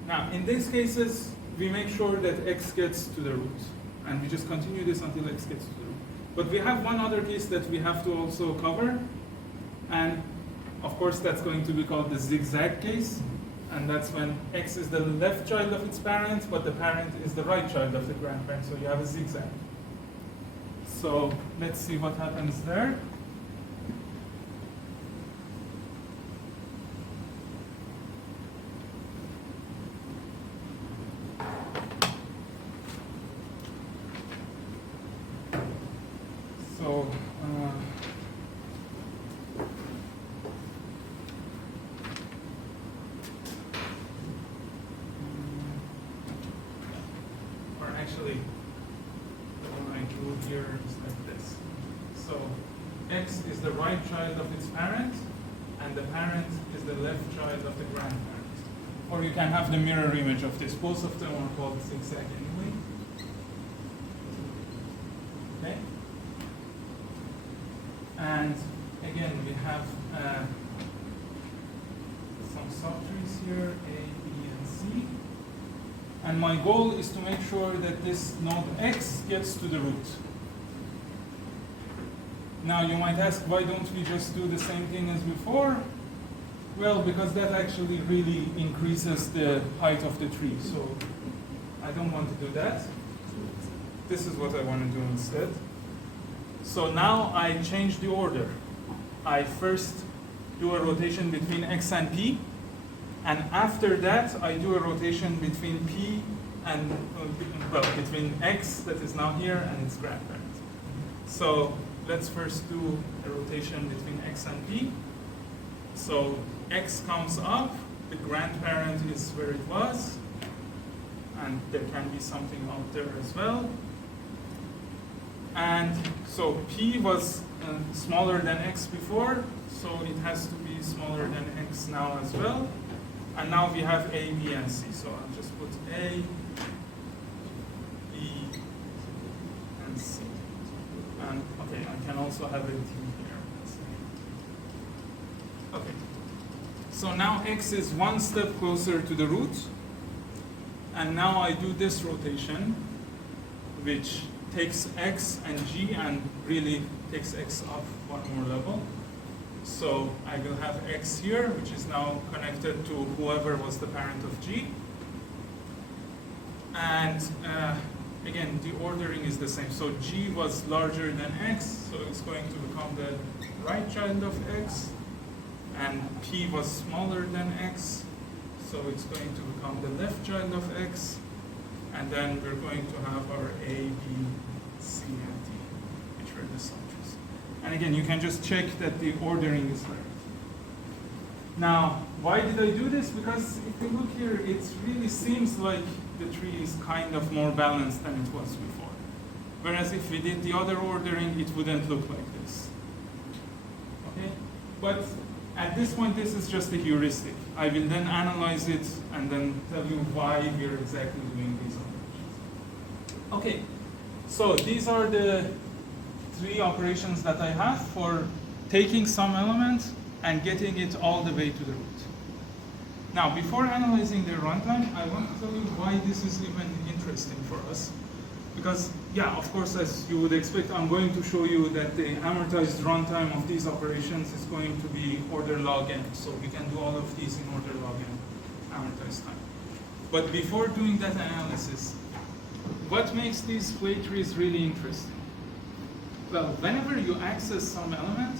Now, in these cases, we make sure that x gets to the root. And we just continue this until x gets to the root. But we have one other case that we have to also cover. And of course, that's going to be called the zigzag case. And that's when x is the left child of its parent, but the parent is the right child of the grandparent. So you have a zigzag. So let's see what happens there. So, or actually, what I drew here is like this. So, x is the right child of its parent, and the parent is the left child of the grandparent. Or you can have the mirror image of this. Both of them are called zigzag anyway. Okay? And again, we have some subtrees here, A, B, and C. And my goal is to make sure that this node x gets to the root. Now you might ask, why don't we just do the same thing as before? Well, because that actually really increases the height of the tree. So I don't want to do that. This is what I want to do instead. So now I change the order. I first do a rotation between x and p, and after that I do a rotation between p and, well, between x that is now here and its grandparent. So let's first do a rotation between x and p. So x comes up, the grandparent is where it was, and there can be something out there as well. And so p was smaller than x before, so it has to be smaller than x now as well. And now we have a, b, and c. So I'll just put a, b, and c. And okay, I can also have a d here. Okay. So now x is one step closer to the root. And now I do this rotation, which takes x and g and really takes x up one more level. So I will have x here, which is now connected to whoever was the parent of g. And again, the ordering is the same. So g was larger than x, so it's going to become the right child of x. And p was smaller than x, so it's going to become the left child of x. And then we're going to have our A, B, C, and D, which were the subtrees. And again, you can just check that the ordering is right. Now, why did I do this? Because if you look here, it really seems like the tree is kind of more balanced than it was before. Whereas if we did the other ordering, it wouldn't look like this. Okay? But at this point, this is just a heuristic. I will then analyze it and then tell you why we're exactly doing these operations. Okay, so these are the three operations that I have for taking some element and getting it all the way to the root. Now, before analyzing their runtime, I want to tell you why this is even interesting for us. Because, yeah, of course, as you would expect, I'm going to show you that the amortized runtime of these operations is going to be order log n. So we can do all of these in order log n amortized time. But before doing that analysis, what makes these Splay trees really interesting? Well, whenever you access some element,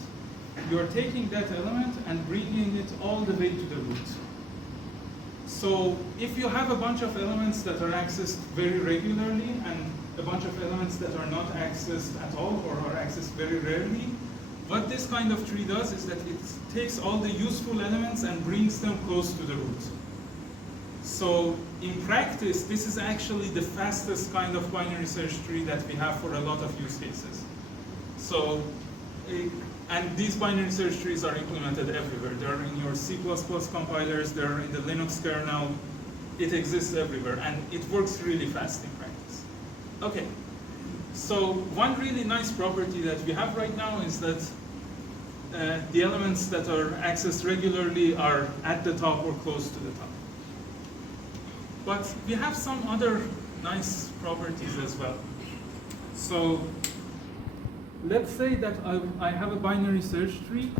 you're taking that element and bringing it all the way to the root. So if you have a bunch of elements that are accessed very regularly and a bunch of elements that are not accessed at all or are accessed very rarely, what this kind of tree does is that it takes all the useful elements and brings them close to the root. So in practice, this is actually the fastest kind of binary search tree that we have for a lot of use cases. So, and these binary search trees are implemented everywhere. They're in your C++ compilers, they're in the Linux kernel. It exists everywhere, and it works really fast in practice. Okay, so one really nice property that we have right now is that the elements that are accessed regularly are at the top or close to the top. But we have some other nice properties as well. So let's say that I have a binary search tree,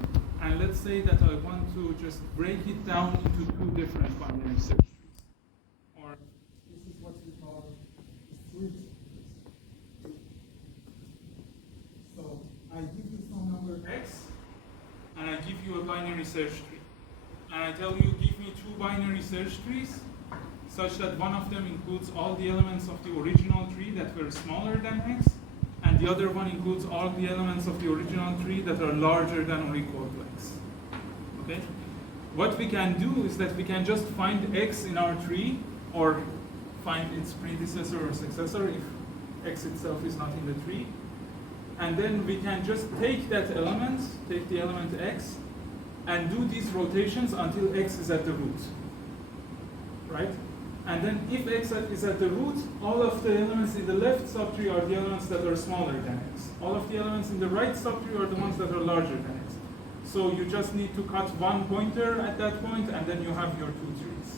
and let's say that I want to just break it down into two different binary search trees. Or this is what we call split trees. So I give you some number x, and I give you a binary search tree. And I tell you, give me two binary search trees, such that one of them includes all the elements of the original tree that were smaller than x, and the other one includes all the elements of the original tree that are larger than or equal to x. Okay? What we can do is that we can just find x in our tree, or find its predecessor or successor if x itself is not in the tree. And then we can just take that element, take the element x, and do these rotations until x is at the root. Right? And then if x is at the root, all of the elements in the left subtree are the elements that are smaller than x. All of the elements in the right subtree are the ones that are larger than x. So you just need to cut one pointer at that point, and then you have your two trees.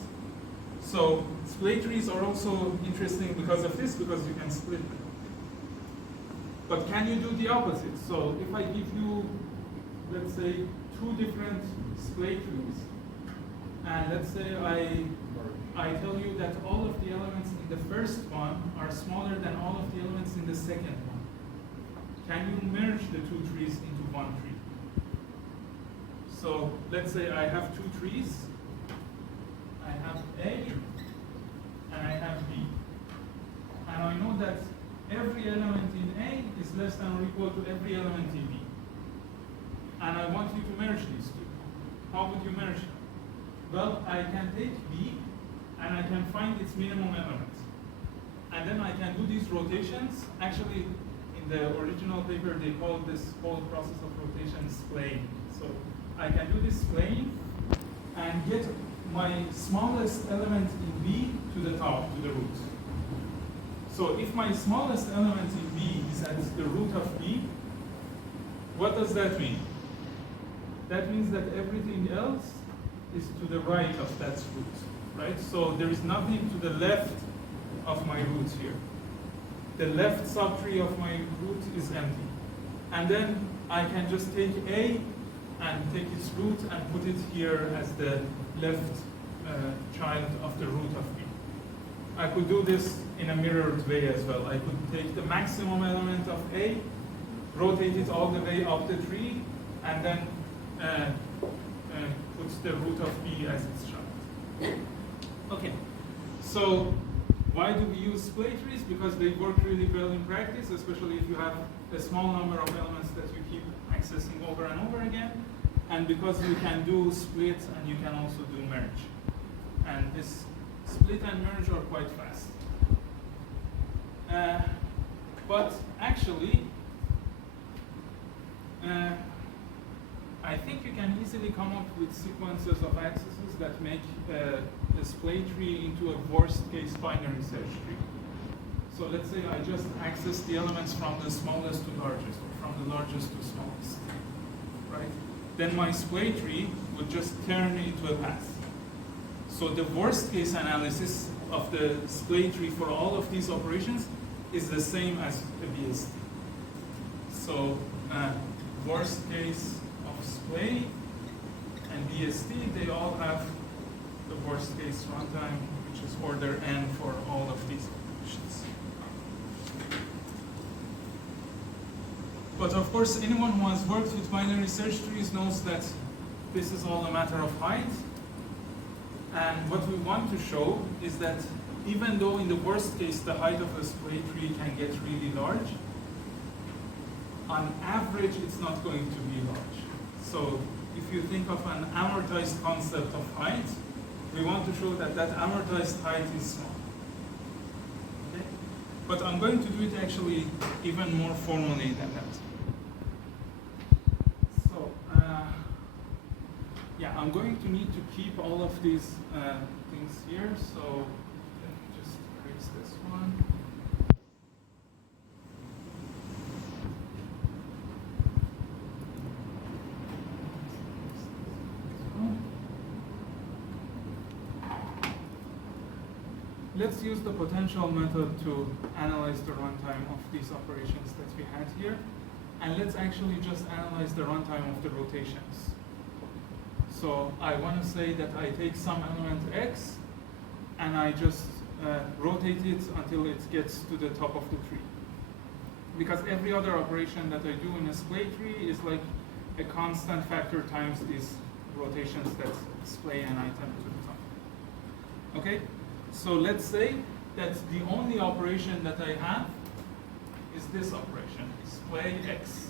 So Splay trees are also interesting because of this, because you can split them. But can you do the opposite? So if I give you, let's say, two different Splay trees, and let's say I tell you that all of the elements in the first one are smaller than all of the elements in the second one. Can you merge the two trees into one tree? So let's say I have two trees. I have A and I have B. And I know that every element in A is less than or equal to every element in B. And I want you to merge these two. How would you merge them? Well, I can take B and I can find its minimum element. And then I can do these rotations. Actually, in the original paper, they called this whole process of rotation splaying. So I can do this splaying and get my smallest element in B to the top, to the root. So if my smallest element in B is at the root of B, what does that mean? That means that everything else is to the right of that root. Right? So there is nothing to the left of my root here. The left subtree of my root is empty. And then I can just take A and take its root and put it here as the left child of the root of B. I could do this in a mirrored way as well. I could take the maximum element of A, rotate it all the way up the tree, and then put the root of B as its child. Okay, so why do we use Splay trees? Because they work really well in practice, especially if you have a small number of elements that you keep accessing over and over again, and because you can do split and you can also do merge. And this split and merge are quite fast. But actually, I think you can easily come up with sequences of accesses that make a Splay tree into a worst-case binary search tree. So let's say I just access the elements from the smallest to largest, or from the largest to smallest, right? Then my Splay tree would just turn into a path. So the worst-case analysis of the Splay tree for all of these operations is the same as a BST. So worst case of Splay and BST, they all have the worst case runtime, which is order n for all of these operations. But of course, anyone who has worked with binary search trees knows that this is all a matter of height. And what we want to show is that even though in the worst case the height of a Splay tree can get really large, on average it's not going to be large. So if you think of an amortized concept of height, we want to show that that amortized height is small. Okay? But I'm going to do it actually even more formally than that. So yeah, I'm going to need to keep all of these things here. So let me just erase this one. Let's use the potential method to analyze the runtime of these operations that we had here. And let's actually just analyze the runtime of the rotations. So I want to say that I take some element x, and I just rotate it until it gets to the top of the tree. Because every other operation that I do in a Splay tree is like a constant factor times these rotations that Splay an item to the top. Okay? So let's say that the only operation that I have is this operation, Splay x,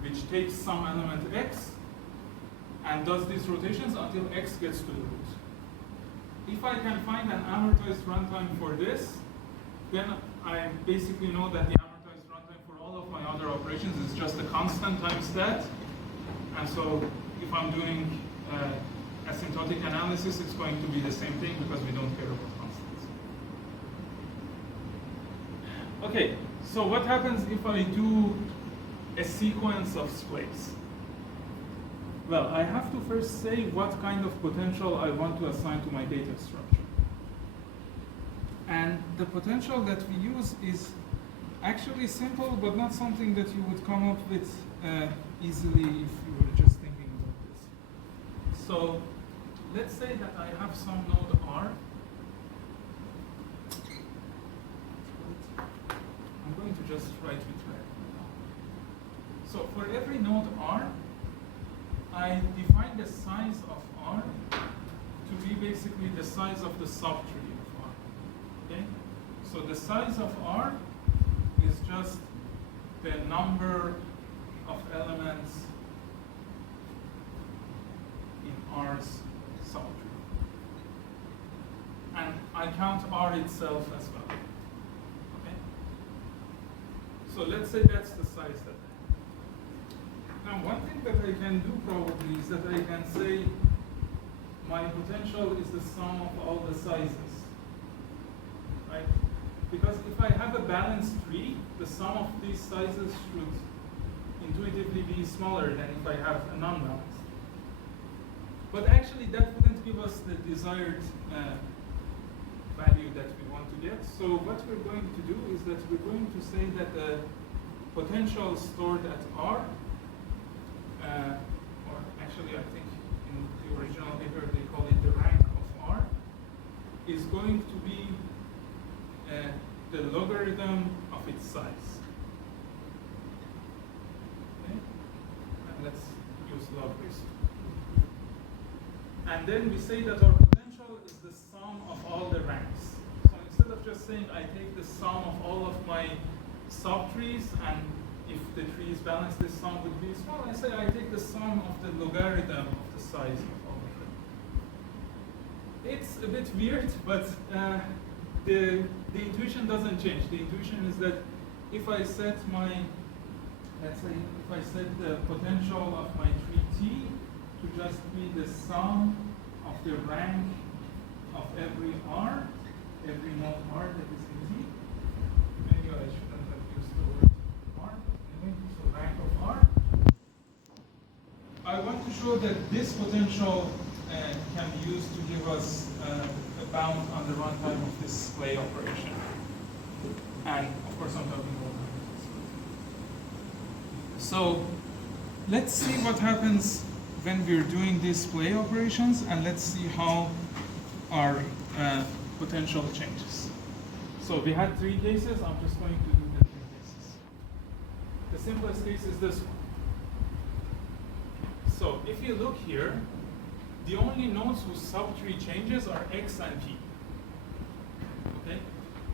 which takes some element x and does these rotations until x gets to the root. If I can find an amortized runtime for this, then I basically know that the amortized runtime for all of my other operations is just a constant times that. And so if I'm doing asymptotic analysis, it's going to be the same thing because we don't care about constants. Okay, so what happens if I do a sequence of splays? Well, I have to first say what kind of potential I want to assign to my data structure. And the potential that we use is actually simple, but not something that you would come up with easily if you were just thinking about this. So let's say that I have some node R. I'm going to just write with red. So for every node R, I define the size of R to be basically the size of the subtree of R. Okay? So the size of R is just the number of elements in R's subtree. And I count R itself as well. Okay? So let's say that's the size that I have. Now one thing that I can do probably is that I can say my potential is the sum of all the sizes. Right? Because if I have a balanced tree, the sum of these sizes should intuitively be smaller than if I have a non-balanced. But actually that wouldn't give us the desired value that we want to get. So what we're going to do is that we're going to say that the potential stored at R, or actually I think in the original paper they call it the rank of R, is going to be the logarithm of its size. Okay? And let's use log this. And then we say that our potential is the sum of all the ranks. So instead of just saying I take the sum of all of my subtrees, and if the tree is balanced, this sum would be small, I say I take the sum of the logarithm of the size of all of them. It's a bit weird, but the intuition doesn't change. The intuition is that if I set my, let's say, if I set the potential of my tree T to just be the sum of the rank of every R, every node R that is in T. Maybe I shouldn't have used the word R. Anyway, so rank of R. I want to show that this potential can be used to give us a bound on the runtime of this Splay operation. And of course I'm talking about that. So let's see what happens when we're doing these Splay operations, and let's see how our potential changes. So we had 3 cases. I'm just going to do the 3 cases. The simplest case is this one. So if you look here, the only nodes whose subtree changes are x and p. Okay?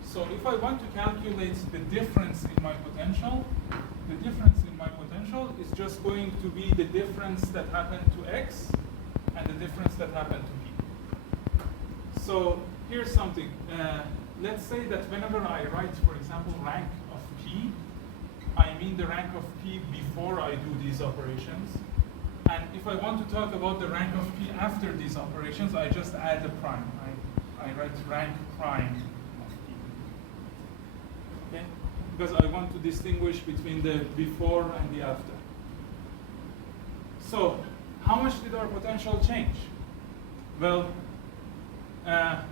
So if I want to calculate the difference in my potential, the difference in my potential is just going to be the difference that happened to x and the difference that happened to p. So here's something. Let's say that whenever I write, for example, rank of p, I mean the rank of p before I do these operations. And if I want to talk about the rank of p after these operations, I just add a prime. I write rank prime of p. Okay? Because I want to distinguish between the before and the after. So, how much did our potential change? Well, as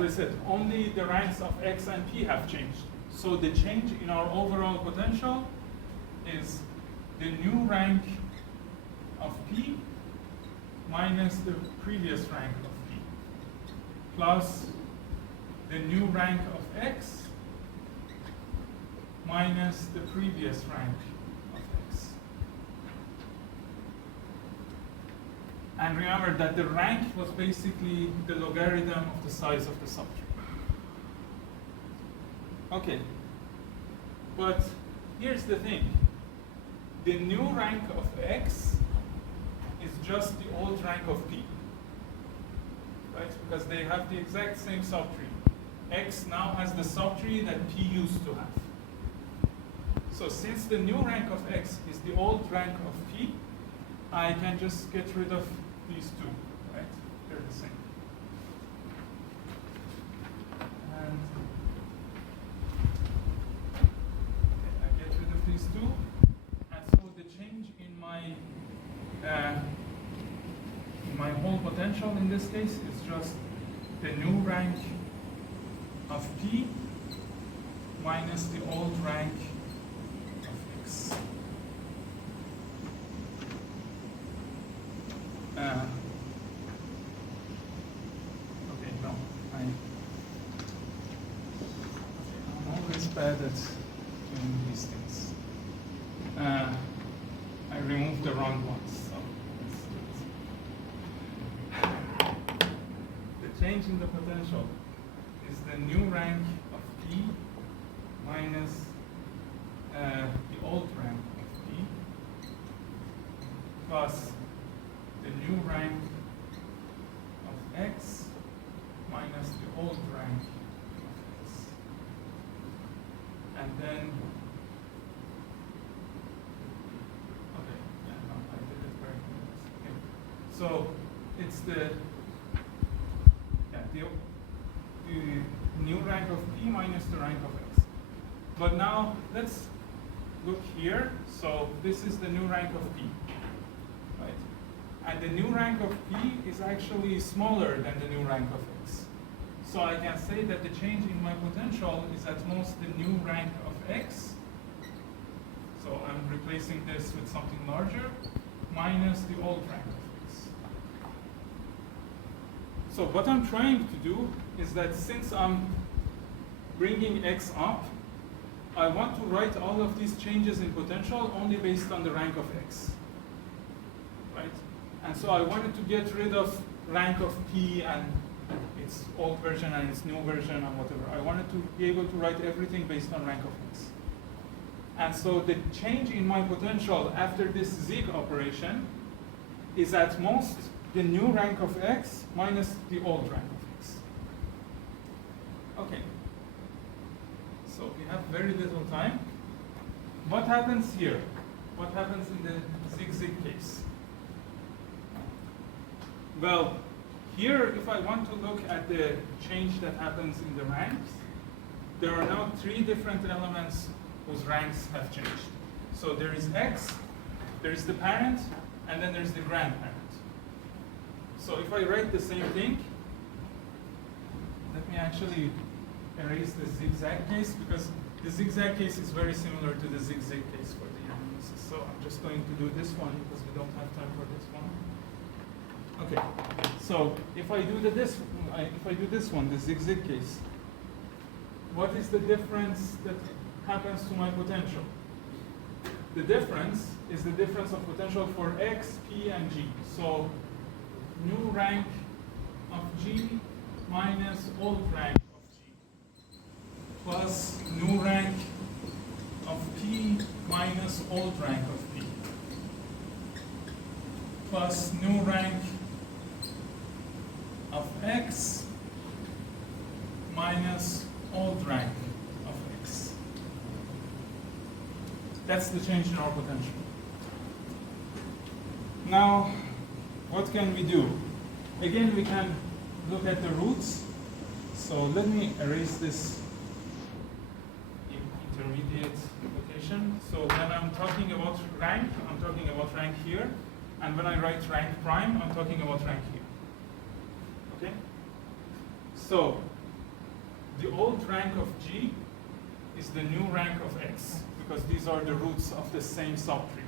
I said, only the ranks of x and p have changed. So the change in our overall potential is the new rank of p minus the previous rank of p plus the new rank of x minus the previous rank of x. And remember that the rank was basically the logarithm of the size of the subtree. Okay, but here's the thing. The new rank of x is just the old rank of p, right? Because they have the exact same subtree. X now has the subtree that p used to have. So since the new rank of x is the old rank of p, I can just get rid of these two, right? They're the same. And okay, I get rid of these two. And so the change in my whole potential in this case is just the new rank of p minus the old rank of x. Okay, no, I'm always bad at doing these things. I removed the wrong ones. So the change in the potential is the new rank of p minus the old rank of p plus the new rank of x minus the old rank of x. And then so it's the new rank of p minus the rank of x. But now let's look here. So this is the new rank of p, right? And the new rank of p is actually smaller than the new rank of x. So I can say that the change in my potential is at most the new rank of x. So I'm replacing this with something larger minus the old rank of x. So what I'm trying to do is that since I'm bringing x up, I want to write all of these changes in potential only based on the rank of x, right? And so I wanted to get rid of rank of p and its old version and its new version and whatever. I wanted to be able to write everything based on rank of x. And so the change in my potential after this zig operation is at most the new rank of x minus the old rank of x. Okay. So we have very little time. What happens here? What happens in the zig-zig case? Well, here, if I want to look at the change that happens in the ranks, there are now 3 different elements whose ranks have changed. So there is x, there is the parent, and then there's the grandparent. So if I write the same thing, let me actually erase the zigzag case, because the zigzag case is very similar to the zig-zag case for the analysis. So I'm just going to do this one because we don't have time for this one. Okay, so if I do this one, the zigzag case, what is the difference that happens to my potential? The difference is the difference of potential for x, p, and g. So new rank of g minus old rank of g plus new rank of p minus old rank of p plus new rank of x minus old rank of x. That's the change in our potential. Now, what can we do? Again, we can look at the roots. So let me erase this intermediate notation. So when I'm talking about rank, I'm talking about rank here. And when I write rank prime, I'm talking about rank here. Okay? So the old rank of G is the new rank of X, because these are the roots of the same subtree.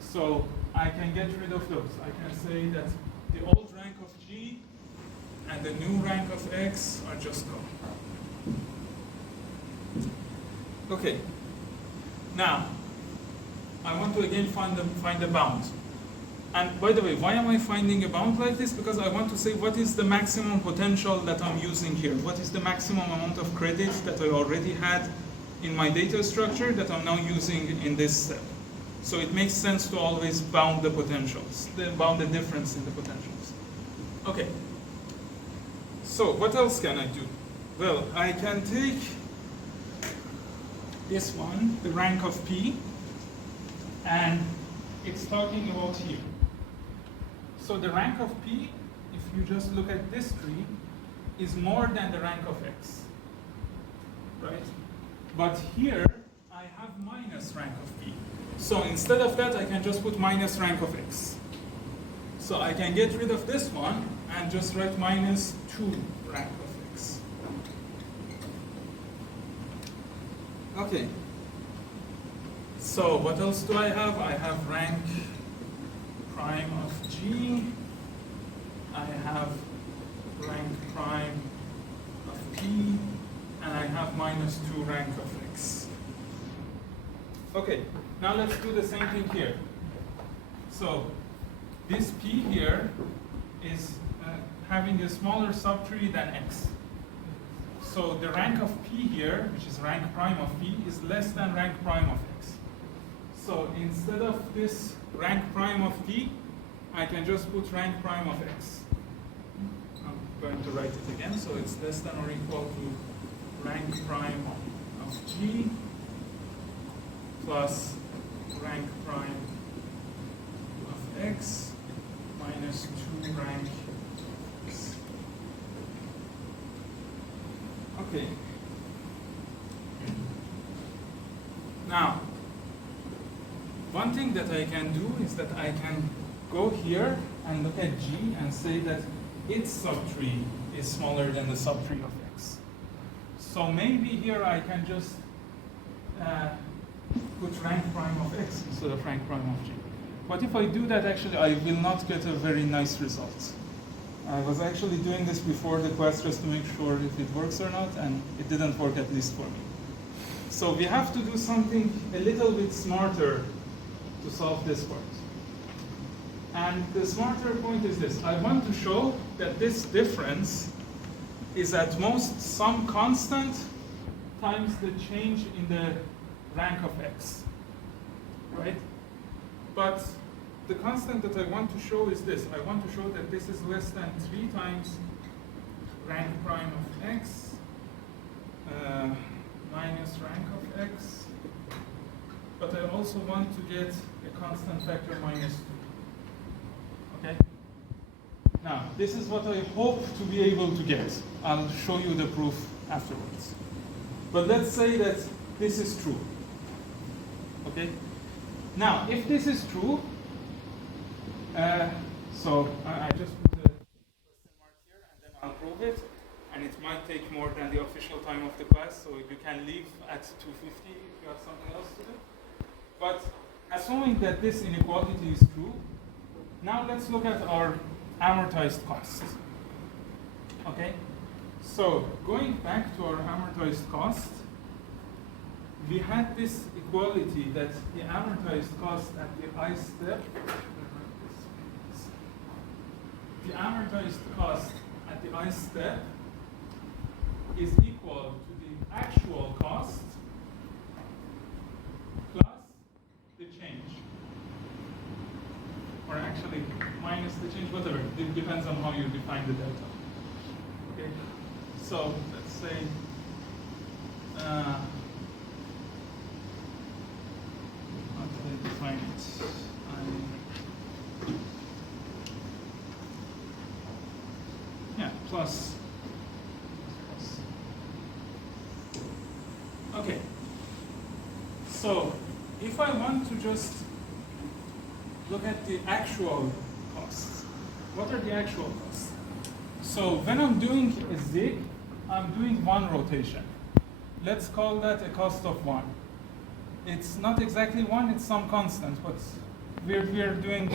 So I can get rid of those. I can say that the old rank of G and the new rank of X are just gone. Okay. Now, I want to again find a bound. And by the way, why am I finding a bound like this? Because I want to say what is the maximum potential that I'm using here? What is the maximum amount of credit that I already had in my data structure that I'm now using in this step? So it makes sense to always bound the potentials, bound the difference in the potentials. Okay. So what else can I do? Well, I can take this one, the rank of P, and it's talking about here. So the rank of P, if you just look at this tree, is more than the rank of X, right? But here, I have minus rank of P. So instead of that, I can just put minus rank of X. So I can get rid of this one and just write minus 2 rank of X. Okay. So what else do I have? I have rank prime of G. I have rank prime of P. And I have minus 2 rank of X. Okay, now let's do the same thing here. So this P here is having a smaller subtree than X. So the rank of P here, which is rank prime of P, is less than rank prime of X. So instead of this rank prime of P, I can just put rank prime of X. I'm going to write it again. So it's less than or equal to rank prime of G plus rank prime of X minus 2 rank X. Okay. Now, one thing that I can do is that I can go here and look at G and say that its subtree is smaller than the subtree of X. So maybe here I can just put rank prime of X instead of rank prime of G. But if I do that, actually, I will not get a very nice result. I was actually doing this before the class just to make sure if it works or not, and it didn't work, at least for me. So we have to do something a little bit smarter to solve this part. And the smarter point is this. I want to show that this difference is at most some constant times the change in the rank of X, right? But the constant that I want to show is this. I want to show that this is less than 3 times rank prime of X minus rank of X. But I also want to get a constant factor minus 2. Okay? Now, this is what I hope to be able to get. I'll show you the proof afterwards. But let's say that this is true. Okay? Now, if this is true, so I just put a question mark here and then I'll prove it. And it might take more than the official time of the class, so you can leave at 2:50 if you have something else to do. But assuming that this inequality is true, now let's look at our amortized cost. Okay? So going back to our amortized cost, we had this equality that the amortized cost at the I step, the amortized cost at the I step is equal to the actual cost plus the change. Or actually minus the change, whatever. It depends on how you define the delta. Okay? So let's say how do I define it? Plus. Okay. So if I want to just look at the actual costs, what are the actual costs? So when I'm doing a zig, I'm doing one rotation. Let's call that a cost of 1. It's not exactly 1, it's some constant, but we're doing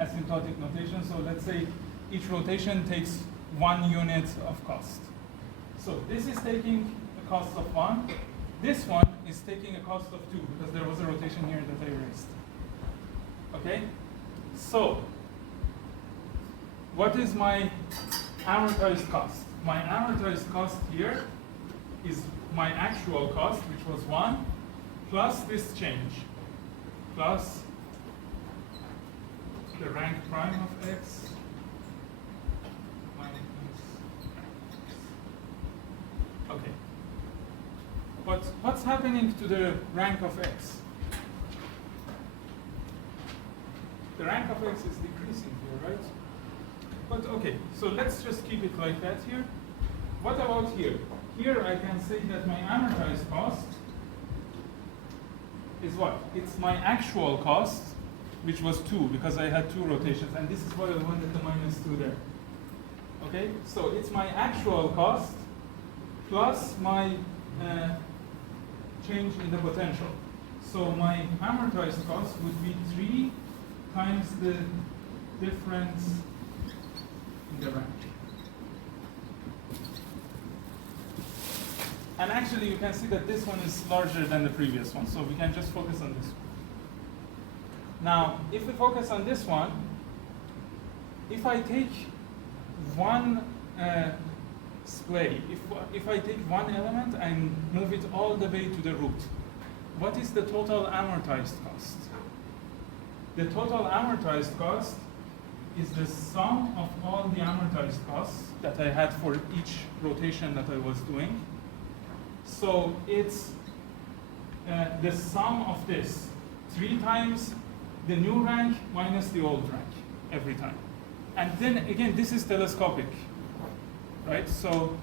asymptotic notation, so let's say each rotation takes 1 unit of cost. So this is taking a cost of 1. This one is taking a cost of 2, because there was a rotation here that I erased. Okay? So what is my amortized cost? My amortized cost here is my actual cost, which was 1, plus this change, plus the rank prime of x minus x. Okay. But what's happening to the rank of x? The rank of x is decreasing here, right? But okay, so let's just keep it like that here. What about here? Here I can say that my amortized cost is what? It's my actual cost, which was 2, because I had 2 rotations, and this is why I wanted the minus 2 there. Okay, so it's my actual cost plus my change in the potential. So my amortized cost would be 3 times the difference in the rank. And actually you can see that this one is larger than the previous one, so we can just focus on this one. Now, if we focus on this one, if I take one splay, if I take one element and move it all the way to the root, what is the total amortized cost? The total amortized cost is the sum of all the amortized costs that I had for each rotation that I was doing. So it's the sum of this, 3 times the new rank minus the old rank every time. And then again, this is telescopic, right? So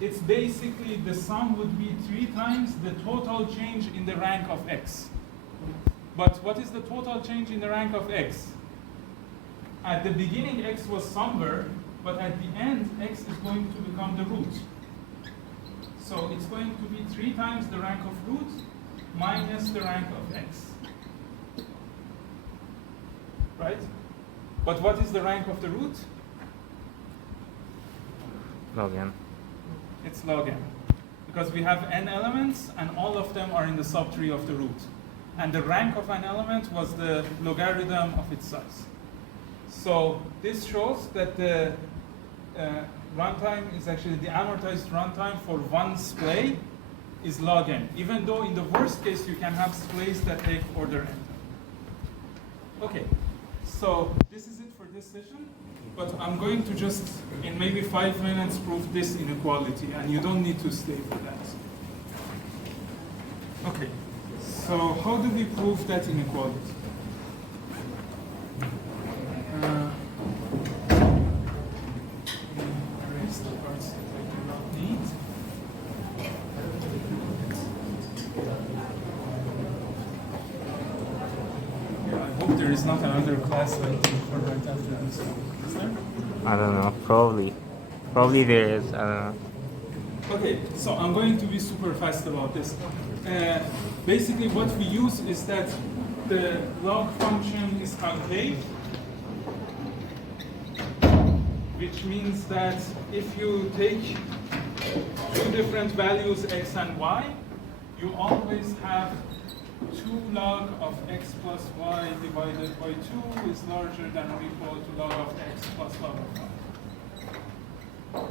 it's basically the sum would be 3 times the total change in the rank of x. But what is the total change in the rank of x? At the beginning, x was somewhere, but at the end, x is going to become the root. So it's going to be 3 times the rank of root minus the rank of x. Right? But what is the rank of the root? Log n. It's log n. Because we have n elements, and all of them are in the subtree of the root. And the rank of an element was the logarithm of its size. So this shows that the runtime is actually the amortized runtime for one splay is log n, even though in the worst case you can have splays that take order n. Okay, so this is it for this session, but I'm going to just in maybe 5 minutes prove this inequality, and you don't need to stay for that. Okay, so how do we prove that inequality? Erase the parts that I do not need. Yeah, I hope there is not another class waiting for right after this one. Is there? I don't know. Probably. Probably there is. I don't know. Okay, so I'm going to be super fast about this. basically what we use is that the log function is concave, which means that if you take two different values, x and y, you always have 2 log of x plus y divided by 2 is larger than or equal to log of x plus log of y.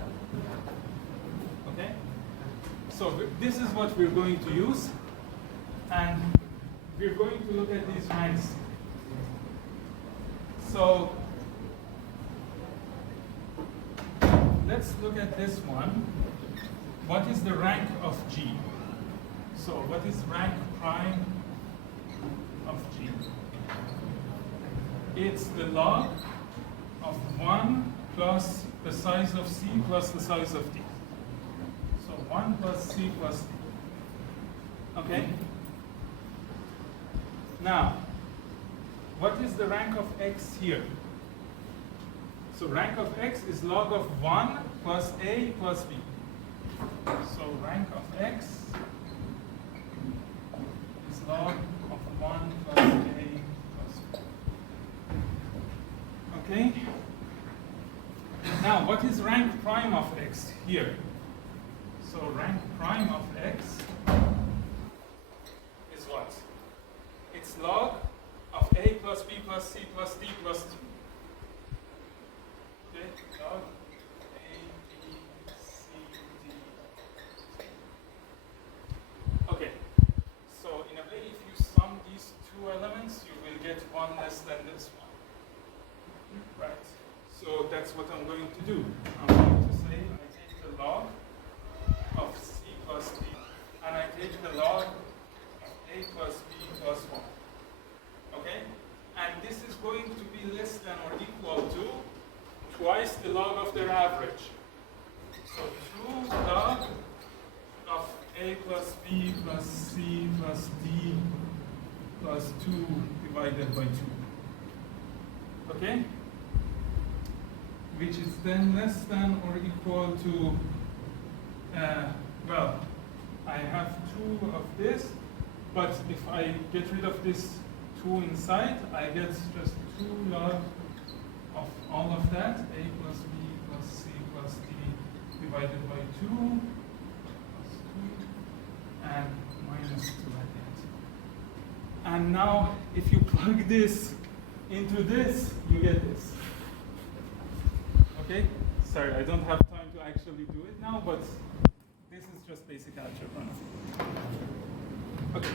Okay? So this is what we're going to use, and we're going to look at these ranks. So let's look at this one. What is the rank of G? So what is rank prime of G? It's the log of 1 plus the size of C plus the size of D. So 1 plus C plus D. Okay? Now, what is the rank of X here? So rank of X is log of 1 plus A plus B. So rank of X is log of 1 plus A plus B. Okay? Now, what is rank prime of X here? So rank prime of X is what? It's log of A plus B plus C plus D plus 2. Okay? Log A, B, C, D. Okay. So in a way, if you sum these two elements, you will get one less than this one. Right. So that's what I'm going to do. I'm going to say I take the log of C plus D, and I take the log of A plus B plus 1. Okay? And this is going to be less than or equal to twice the log of their average. So 2 log of A plus B plus C plus D plus 2 divided by 2. Okay? Which is then less than or equal to, well, I have 2 of this, but if I get rid of this 2 inside, I get just 2 log of all of that, A plus B plus C plus D divided by 2 plus 2 and minus 2 at the end. And now, if you plug this into this, you get this. Okay? Sorry, I don't have time to actually do it now, but this is just basic algebra. Okay.